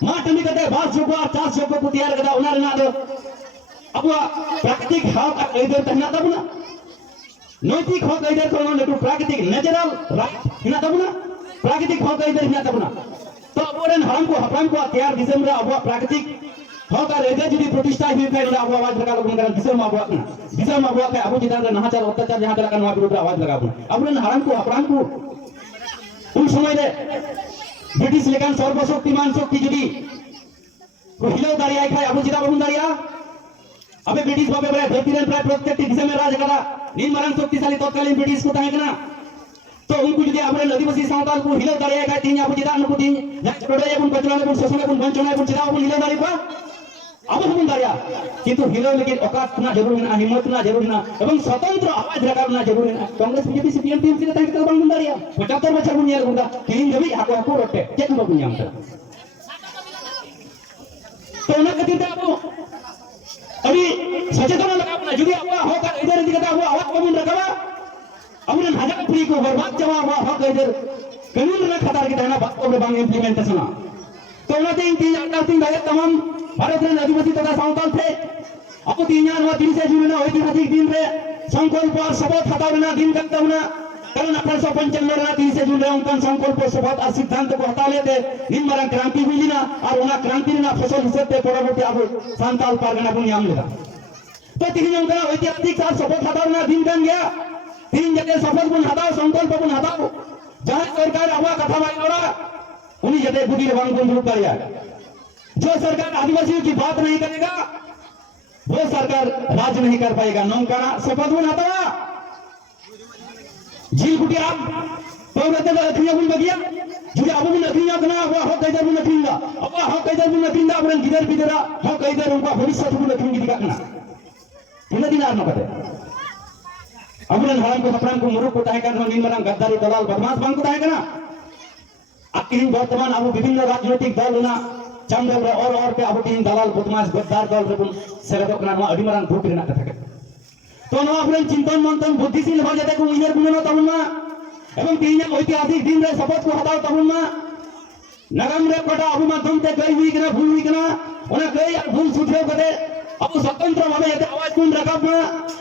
मा टमी कते बास जो को 4 जो को तैयार कदा उना ना दो अब प्राकृतिक हक इधर तहना तब ना नैतिक हक इधर को ना प्राकृतिक नेचुरल राइट हिना तब ना प्राकृतिक हक इधर हिना तब ना तो अब रे हराम को हपराम को तैयार दिसम रे अब प्राकृतिक हक और इधर जदी प्रतिष्ठा हुई है अब आवाज लगा लोगन कर दिसम अब के अब जिदान रे नहाचार अत्याचार जहां लगा नवा विरुद्ध आवाज लगा अब रे हराम को हपराम को उन समय रे ब्रिटिश लेकान सर्वशक्तिमान शक्ति जदी को हिलो दारिया खाय अब जिदा बाबुन दारिया अबे ब्रिटिश बाबे बरे धरती रे प्राय प्रत्येक दिशा में राज करा निर्माण शक्तिशाली तत्कालीन ब्रिटिश को ताहे कना तो उनको जदी अपने आदिवासी सावताल को हिलो दारिया खाय तीन अब जिदा नको तीन जड़े अपन कचरा अपन शोषण अपन वंचना अपन जिदा अपन हिलो दारी को अब हम दारिया किंतु हिलो लेकिन औकात ना जरूरी ना हिम्मत ना जरूरी ना एवं स्वतंत्र आवाज रखना ना जरूरी ना कांग्रेस बीजेपी सीपीएम टीम से ताहे तो बंग दारिया 75 बछर बुनिया गुंदा तीन जबी हाको रोटे चेक नो बुनिया हम तो ना कति अब अभी सचेतना लगावना जुदी अब होगा इधर दिखता हुआ आवाज कबूल रखवा अब ने हजार फ्री को बर्बाद जमा हुआ होगा इधर कानून ना खतर के देना वास्तव में बांग इम्प्लीमेंटेशन तो ना तीन दायित्व तमाम भारत रे आदिवासी तथा सावताल थे अब तीन वा 30 जून ना ऐतिहासिक दिन रे संकल्प और शपथ हटावना दिन करतवना कारण 1895 रे 30 जून रे उनका संकल्प शपथ और सिद्धांत को हटा लेते निर्माण क्रांति हुई ना और उना क्रांति ना फसल हिसते परवर्ती अब सांताल पारगना को नियम लेगा तो तीन उनका ऐतिहासिक साथ शपथ हटावना दिन बन गया तीन जगह शपथ को हटाओ संकल्प को हटाओ जहां सरकार आवा कथा भाई लोड़ा उन्हीं जगह बुद्धि रवान को शुरू करिया जो सरकार आदिवासियों की बात नहीं करेगा वो सरकार राज नहीं कर पाएगा नौकाना शपथ को हटावा झील कुटिया पौरते अखिया बुन बगिया जुदी अब बुन अखिया कना वो हो कैदर बुन अखिंदा अब हो कैदर बुन अखिंदा अपन गिदर बिदरा हो कैदर उनका भविष्य बुन अखिंदी दिखा कना इन दिन आर न कते अपन हराम को हपराम को मुरुक को ताहे करना निर्माण गद्दारी दलाल बदमाश बांग को ताहे कना अकिन वर्तमान अब विभिन्न राजनीतिक दल ना चांदल रे और पे अब तीन दलाल बदमाश गद्दार दल रे बुन सेरेदो कना अडी मारान ग्रुप रे ना कथा के तो नो अपन चिंतन मंथन बुद्धिशील हो जाते को उइनर गुणनो तबुन मा एवं तीन ऐतिहासिक दिन रे शपथ को हटाओ तबुन मा नगम रे पटा अब माध्यम ते गई हुई कना भूल हुई कना ओना गई भूल सुठे कदे अब स्वतंत्र भावे जते आवाज कोन रखब मा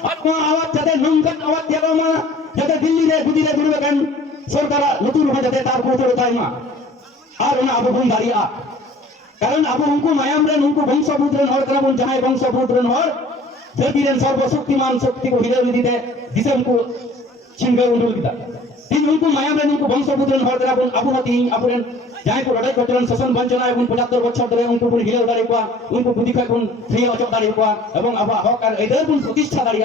और को आवाज जते नंकन आवाज देबो मा जते दिल्ली रे गुदी रे गुरबकन सरकार लतुर हो जते तार को तोड़ताय मा और ओना अब बुन दारिया कारण अब उनको मायाम रे उनको वंशपुत्र और करबन जहां वंशपुत्र और जबीरेन सर्वशक्तिमान शक्ति को हिले दिते दिसम को चिंगा उंडुल किता तीन उनको मायाम रे उनको वंश पुत्रन हर करा बन अबु हती अपुरन जहां को लड़ाई करतन शासन वंचना एवं 75 बछर धरे उनको पुन हिलाव दाड़ी को उनको बुद्धि का गुण फ्री अचक दाड़ी को एवं अब हक और एदर गुण प्रतिष्ठा दाड़ी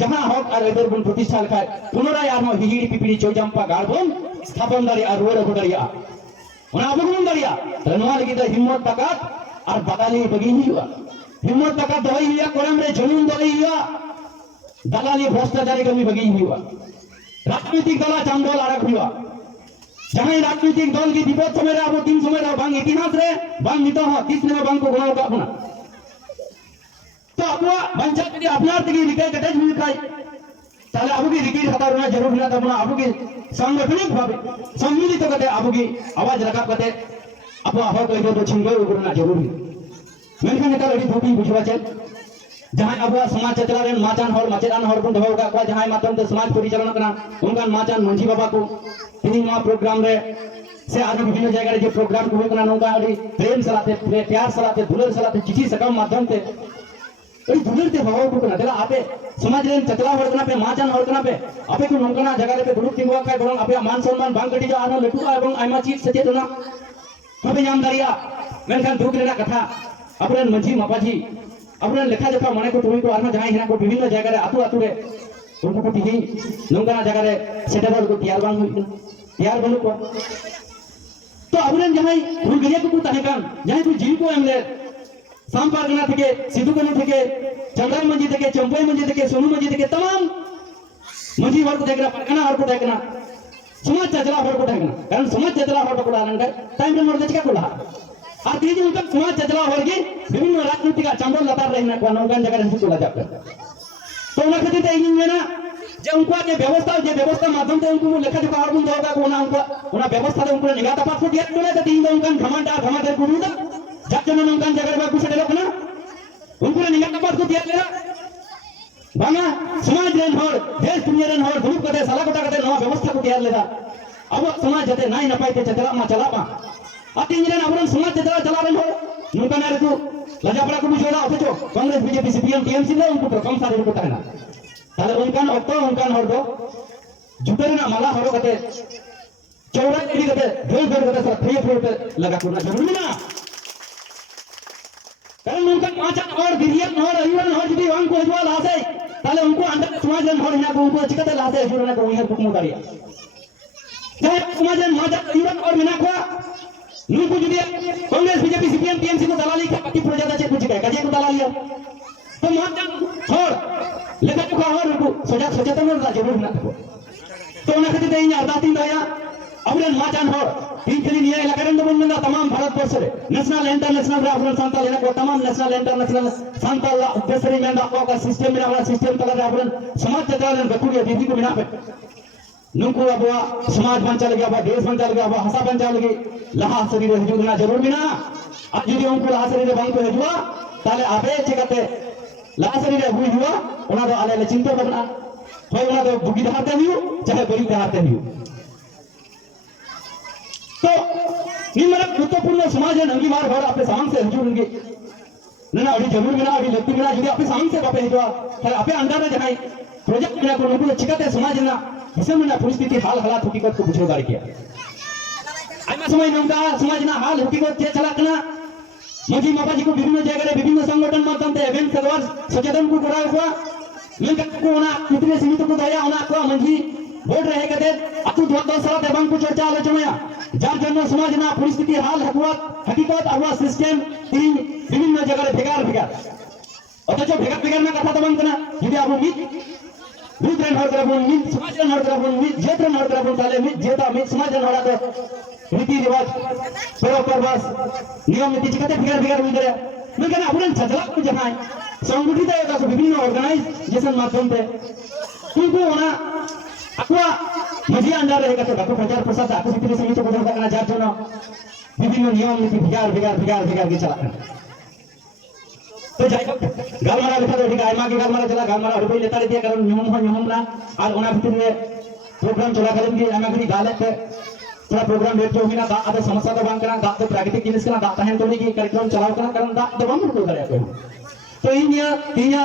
जहां हक और एदर गुण प्रतिष्ठा लखाय पुनराय आर हिगिड़ी पिपिड़ी चौजंपा गाड़बन स्थापन दाड़ी और रोड दाड़ी ओना अब गुण दाड़ी तनवा लगी द हिम्मत ताकत और बदाली बगी हुआ हिम्मत ताकत दई हुआ कोरम रे जमीन दई हुआ दलाली भ्रष्टाचारी कमी बगी हुआ राजनीतिक दल चांदोल आरक हुआ जहां राजनीतिक दल की विपद समय अब 3 समय बांग इतिहास रे बांग नितो हो 30 ने बांग को गुणाव का अपना तो अपना बंचा के अपना तकी रिकाई कटे हुई खाई ताले अब की रिकाई खाता रहना जरूर ना अपना अब की सांगठनिक भावे सम्मिलित तो कते अब की आवाज रखा कते अपना हो कहियो तो छिंगो गुरना जरूरी मेनखान नेता लड़ी धोपी बुझवा चल जहां अब समाज चला रे माचान हर माचेरान हर को दबाव का जहां माध्यम से समाज परिचालन करना उनका माचान मंझी बाबा को तीन माह प्रोग्राम रे से आज विभिन्न जगह रे जो प्रोग्राम को करना उनका प्रेम सलाते प्यार सलाते दुलर सलाते चिठी सकम माध्यम से ओई दुलर ते भाव को ना देला आपे समाज रे चतला हरकना पे माचान हरकना पे आपे को नोंकना जगह रे पे दुलुक तिंगवा काय बरंग आपे मान सम्मान बांग गडी जो आनो लेटुआ एवं आयमा चीज सचेतना हबे नाम दारिया मेनखान दुख रेना कथा अपने मंझी मापाजी अपने लेखा जोखा मने को तुमी को आरना जहां हिना को विभिन्न जगह रे आतु आतु रे उनको को तिही नोंकना जगह रे सेटल को तैयार बांग हुई तैयार बनु को तो अबुरन जहां हुलगरिया को ताहे कान जहां को जीव को एमले साम पारगना থেকে सिद्धू कनु থেকে चंद्राई मंजी থেকে चंपई मंजी থেকে सोनू मंजी থেকে तमाम मंजी वर्ग को देखना परगना और को देखना समाज चचला हर को देखना कारण समाज चचला हर को डालन का टाइम रे मोर देख को ला और तीज उनका समाज चचला वर्गी विभिन्न राजनीतिक चांदोल लतार रहना को नौगन जगह रही को जाकर तो उना खातिर ते इन में ना जे उनका जे व्यवस्था माध्यम से उनको लेखा जोखा और बुन होगा कोना उनका व्यवस्था दे उनको निगाह तपास को दिया तोले ते तीन उनका घमंडा गुरु दा जब उनका जगह में कुछ देलो ना उनको निगाह तपास को दिया लेना बांगा समाज रेन हर देश दुनिया रेन हर ग्रुप कते साला कोटा कते नवा व्यवस्था को दिया लेदा अब समाज जते नाई नपाइते चतला मा चला पा अति इंजन अबरन समाज चतला चला रेन हर नुका ना रे लजापड़ा को बुझोला अथचो कांग्रेस बीजेपी सीपीएम टीएमसी ले उनको प्रकम सारे को ताना ताले उनकान ऑक्टो उनकान हर दो जुटरेना माला हरो कते चौड़ा एडी कते ढोल ढोल कते सब फ्री फ्री पे लगा को ना जरूरी ना कारण उनका माचान और गिरियन और अयुरन और जदी वांग को हजवा लासे ताले उनको अंदर समाज रन और हिना को उनको चिकते लासे जुरना को उहर बुक मोदारिया चाहे समाज रन माचान अयुरन और मिना को नुको जदी कांग्रेस बीजेपी सीपीएम टीएमसी को दलाली का पट्टी प्रजाता चे कुछ कहे कजे को दलाली तो माचान छोड़ लेखा जोखा और उनको सचेतन रहना जरूर ना तो उना खातिर इन अरदास दिन दया अबरन माचान हो तीन खली निया इलाका बोल तमाम भारत वर्ष रे नेशनल इंटरनेशनल रे अबरन सांताल को तमाम नेशनल इंटरनेशनल सांताल देशरी में का सिस्टम में हमारा सिस्टम तला रे अबरन समाज चलाने बकुड़िया दीदी को बिना पे नुको अब समाज बंचा लगे अब देश बंचा लगे अब हसा बंचा लगे लहा शरीर हजुना जरूर बिना आज यदि उनको लहा शरीर बांग को हजुआ ताले आपे चिकते लहा शरीर हुई हुआ ओना दो आले चिंता बना होय ओना दो बुगी दहाते हियो चाहे बड़ी दहाते हियो तो निम्न गुरुत्वपूर्ण समाज अंगीवार घर अपने सामने से हजुगे ना अभी जरूर बिना अभी लगती बिना यदि अपने सामने से बापे हजुआ ताले आपे अंदर रे जहां प्रोजेक्ट बिना को नुको चिकते समाज ना हिसमना परिस्थिति हाल हालात हकीकत को बुझो दार किया आइमा समय नंगा समाज ना हाल हकीकत के चलाकना मंजी मापाजी को विभिन्न जगह रे विभिन्न संगठन माध्यम से इवेंट करवार सचेतन को कराया हुआ मिलकर को ना कितने सीमित को दया होना को मंजी बोल रहे कहते अतु 2 साल देवांग को चर्चा आलोचना जार जन समाज ना परिस्थिति हाल हकीकत और सिस्टम तीन विभिन्न जगह रे भेगार अथच भेगार ना कथा तबंग ना यदि आप मित दूध रेन हर तरफ मित समाज रेन हर तरफ मित जेत रेन हर तरफ ताले मित जेता मित समाज रेन हर तो रीति रिवाज बरोबर बस नियम नीति चिकते भेगार हुई करे मैं अबरन चचला को जहां संगठित है विभिन्न ऑर्गेनाइजेशन माध्यम से उनको होना अथवा मजी अंदर रहेगा तो बाको प्रचार प्रसार आको भितर समिति को दरकार करना जार जनो विभिन्न नियम नीति भिगार के चला तो जाई गालमारा लिखा तो ठीक आइमा के गालमारा चला गालमारा रुपए लेता दिया कारण नियम ना और ओना भितर में प्रोग्राम चला करें कि आमा गरी गाले पे थोड़ा प्रोग्राम लेट जो होना दा आदे समस्या तो बांग करना दा तो प्राकृतिक जिनिस करना दा तहन तो नहीं कि कार्यक्रम चलाओ करना कारण दा दबम को करे तो इन्या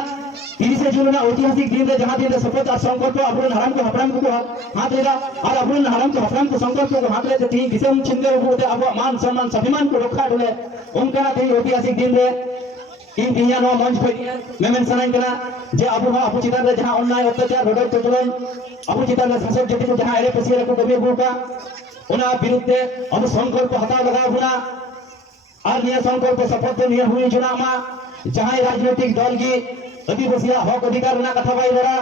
30 जून ऐतिहासिक दिन रे जहां दिन शपथ और संकल्प अबुन हराम को हपराम को हाथ लेगा और अबुन हराम को हपराम को संकल्प को हाथ लेते तीन दिसम छिंदे होते अब मान सम्मान स्वाभिमान को रखा डले उनका ना ऐतिहासिक दिन रे इन दिया नो मंच पे मेमेन सनाइन करा जे अबु चितार रे जहां अन्याय अत्याचार रोडर चलन अबु चितार रे शासक जति को जहां एरे पसिरे को गबे बुका ओना विरुद्धे अब संकल्प हता लगा बुना और निया संकल्प शपथ निया हुई जुना मा जहां राजनीतिक दल की आदिवासी हक अधिकार ना कथा बाई लड़ा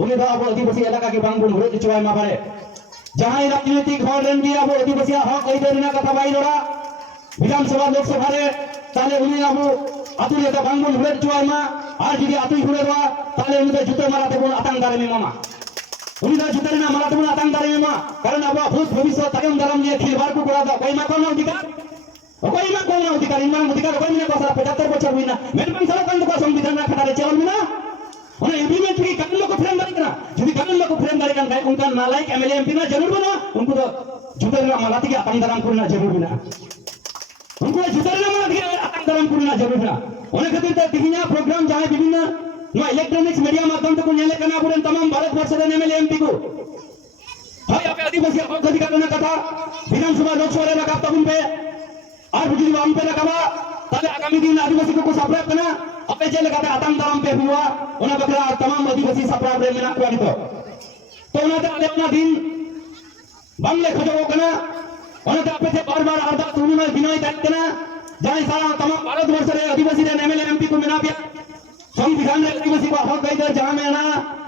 उन्हें तो अब आदिवासी इलाका के बांगबुन हुए चुवाई मा बारे जहां राजनीतिक हक रेन की अब आदिवासी हक अधिकार ना कथा बाई लड़ा विधानसभा लोकसभा रे ताले उन्हें अब Atul eta bangun hulet cuai ma ar jadi atu hulet wa tale unde juta mara tebun atang dare me mama unde juta na mara tebun atang dare me ma karan abo bhut bhavishya tayam daram niye khilbar ko kora da koi ma kono adhikar iman adhikar koi mina pasara 75 bachar huina menpan sala kan ko संविधान na khatare chewal mina ona implement ki kanun ko frame dari kana jodi kanun ko frame dari kan kai unka nalaik MLA MP na jarur bana unko to juta na mara tike atang daram kurna jarur bina उनको जुटरना मन दिया आतंक दरम पुरना जरूर ना उन्हें खातिर ते दिहिना प्रोग्राम जहां विभिन्न नो इलेक्ट्रॉनिक्स मीडिया माध्यम से कुनेले करना पुरन तमाम भारत वर्ष रे एमएलए एमपी को भाई आपे आदिवासी हक अधिकार ना कथा विधानसभा लोकसभा रे लगा तबुन पे और बुजुर्ग हम पे लगा ताले आगामी दिन आदिवासी को सप्राप करना अपे जे लगाते आतंक दरम पे हुआ उन्हें बकरा तमाम आदिवासी सप्राप रे मेना कुआडी तो उन्हें ते अपना दिन बांग्ले खजो करना उन्हें तो अपने बार-बार अरदास उन्होंने विनय करना जहाँ सारा तमाम भारत वर्ष रे आदिवासी ने एमएलए एमपी को मिला दिया संविधान रे आदिवासी को हक गई जहाँ में ना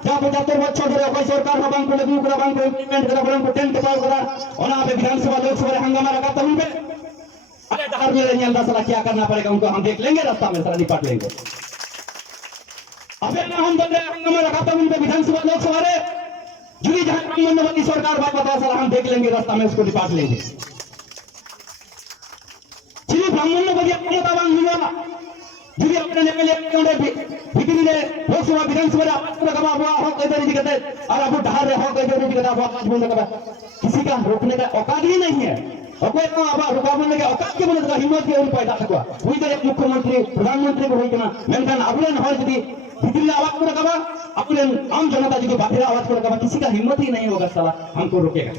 जहाँ 75 बच्चों धरे कोई सरकार ना बैंक को लगू करा बैंक को इम्प्लीमेंट करा बैंक को टेंट पास करा और आप विधानसभा लोकसभा रे हंगामा लगा तब उनपे अरे डहर में रहने अंदर साला क्या करना पड़ेगा उनको हम देख लेंगे रास्ता में सारा निपट लेंगे अबे ना हम बंदे हंगामा लगा तब उनपे विधानसभा लोकसभा रे जुड़ी जहाँ ब्राह्मणवादी सरकार बात बता साला हम देख लेंगे रास्ता में उसको निपट लेंगे जिन्हें ब्राह्मणवादी अपने तावांग हुआ जुड़ी अपने एमएलए के उन्हें भीतरी ने लोकसभा विधानसभा आवाज को लगा हुआ हक इधर ही कहते और अब ढार रे हक इधर ही कहता हुआ आवाज बोलने का किसी का रोकने का औकात ही नहीं है और कोई को अब रुका बोलने का औकात के बोलने का हिम्मत के उन पैदा सकवा वही तो एक मुख्यमंत्री प्रधानमंत्री को होई केना मेनखान अबुलेन हर यदि भीतरी आवाज को लगा अबुलेन आम जनता यदि बाहर आवाज को लगा किसी का हिम्मत ही नहीं होगा साला हमको रोकेगा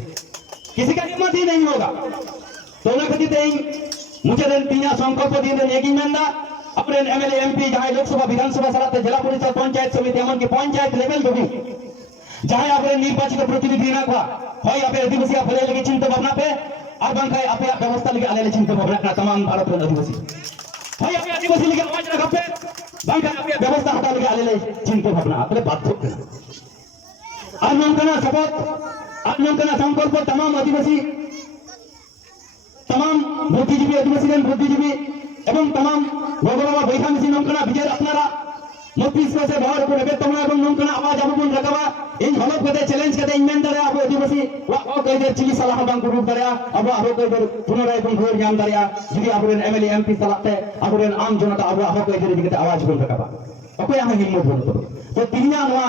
किसी का हिम्मत ही नहीं होगा तो ना कहते हैं मुझे दिन तीन संकल्प दिन एक ही मेंदा अपने एमएलए एमपी जहां लोकसभा विधानसभा सलाते जिला परिषद पंचायत समिति एमन की पंचायत लेवल पे भी जहां अपने निर्वाचित प्रतिनिधि ना हुआ होय अपने आदिवासी फले लगे चिंता भावना पे और बांकाय अपने व्यवस्था लगे आले चिंता भावना का तमाम भारत के आदिवासी होय अपने आदिवासी लगे आवाज रखा पे बांकाय अपने व्यवस्था हटा लगे आले चिंता भावना अपने बात को आनंदना शपथ आनंदना संकल्प तमाम आदिवासी तमाम बुद्धिजीवी आदिवासी बुद्धिजीवी एवं तमाम भगवान बैठामिसी नौकना विजय अपनारा मस्तिष्क से बाहर को लगे तमाम एवं नौकना आवाज अबुन रखवा इन हलक कदे चैलेंज कदे इनमें दरे अब आदिवासी वा कदे चिली सलाह बांग को रूप दरिया अब आरो कदे पुनराय बन घोर जाम दरिया जदि अबुन एमएलए एमपी सलाते अबुन आम जनता अब आरो कदे कदे आवाज बन रखवा अको यहाँ हिम्मत बोल तो तीनिया नवा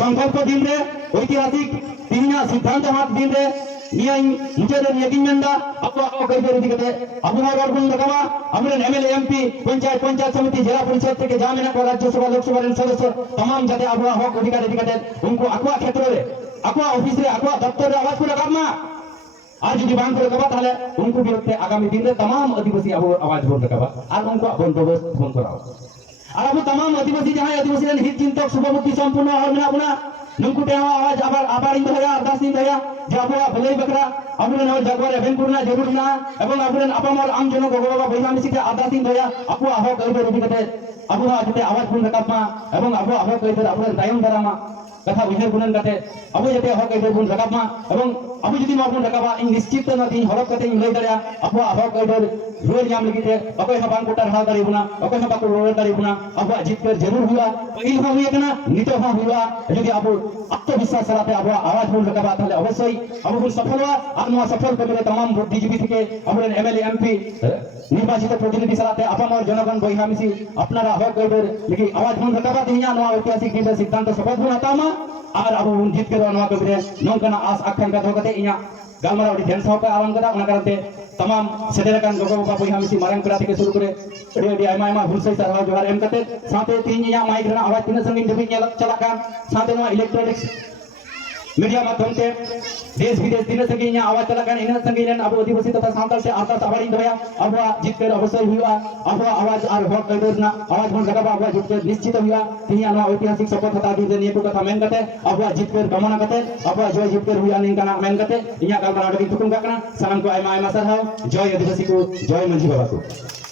संकल्प दिन रे ऐतिहासिक तीनिया सिद्धांत हाथ दिन रे नियाई मुझे यकीन मंदा अब कई बार दिखते अब हमारा गुण लगावा हमने एमएलए एमपी पंचायत समिति जिला परिषद के जामिना को राज्यसभा लोकसभा सदस्य तमाम जाते अब हक अधिकार दिखते उनको अक्वा क्षेत्र रे अक्वा ऑफिस रे अक्वा दफ्तर रे आवाज को लगामा आज यदि बांग को लगावा ताले उनको विरुद्ध आगामी दिन रे तमाम आदिवासी अब आवाज बोल लगावा और उनको बंदोबस्त बंद कराओ और अब तमाम आदिवासी जहां आदिवासी रे हित चिंतक शुभमुक्ति संपूर्ण और मिला अपना नुकुटे आवाज आबार इंदया अरदास इंदया जाबवा भले बकरा अबुन और जगवर एवेनपुरना जरूर ना एवं अबुन अपामर आम जन को गोबा बैसामिसी के अरदास इंदया अपु आहो कइबे रुबी कते अबु आजते आवाज पुन रकापमा एवं अबु आहो कइबे अबुन दायम दरामा कथा उजर गुणन कते अबु जते आहो कइबे पुन रकापमा एवं अबु जदि मापुन रकाबा इन निश्चित न दिन हरक कते इन लई दरिया अपु आहो कइबे रोल जाम लगिते अकोय हबान कोटर हा दारी बुना अकोय हबा को रोल दारी बुना अब जीत कर जरूर हुआ पहिल हो हुआ कना नितो हो हुआ यदि अब आत्मविश्वास सलाते अब आवाज बोल रकाबा ताले अवश्य अब सफल हुआ और नुआ सफल कर तमाम बुद्धिजीवी থেকে अपने एमएलए एमपी निर्वाचित प्रतिनिधि सलाते अपामर जनगण बैहामिसी अपनारा हक कइबे लेकिन आवाज बोल रकाबा दिया नुआ ऐतिहासिक दिन सिद्धांत शपथ बुना तामा और अब जीत कर नुआ कइबे नौकना आस आकांक्षा धोकते इया galmarau di ध्यान सहका आवान कदा ona karante tamam sederakan gogo baba boyha misi marang pera theke suru kore adi ayma ayma hulsai sarhaw johar em kate saate tin nya mic rena awaj tina sangin debi nyalak chalakan saate no electronics media माध्यम से देश विदेश दिन संगे यहाँ आवाज चलाकर इन संगे अब आदिवासी तथा सांताल से आर्ता साबारी दया अब जितकर अवसर हुआ अब आवाज और हक करना आवाज मन लगा अब जितकर निश्चित हुआ तिया ना ऐतिहासिक शपथ हता दी ने को कथा मेन कते अब जितकर गमन कते अब जय जितकर हुआ निन kana मेन कते इया काल बना दि तुकुम का सामान को आयमा आयमा सरहाव जय आदिवासी को जय मंझी बाबा को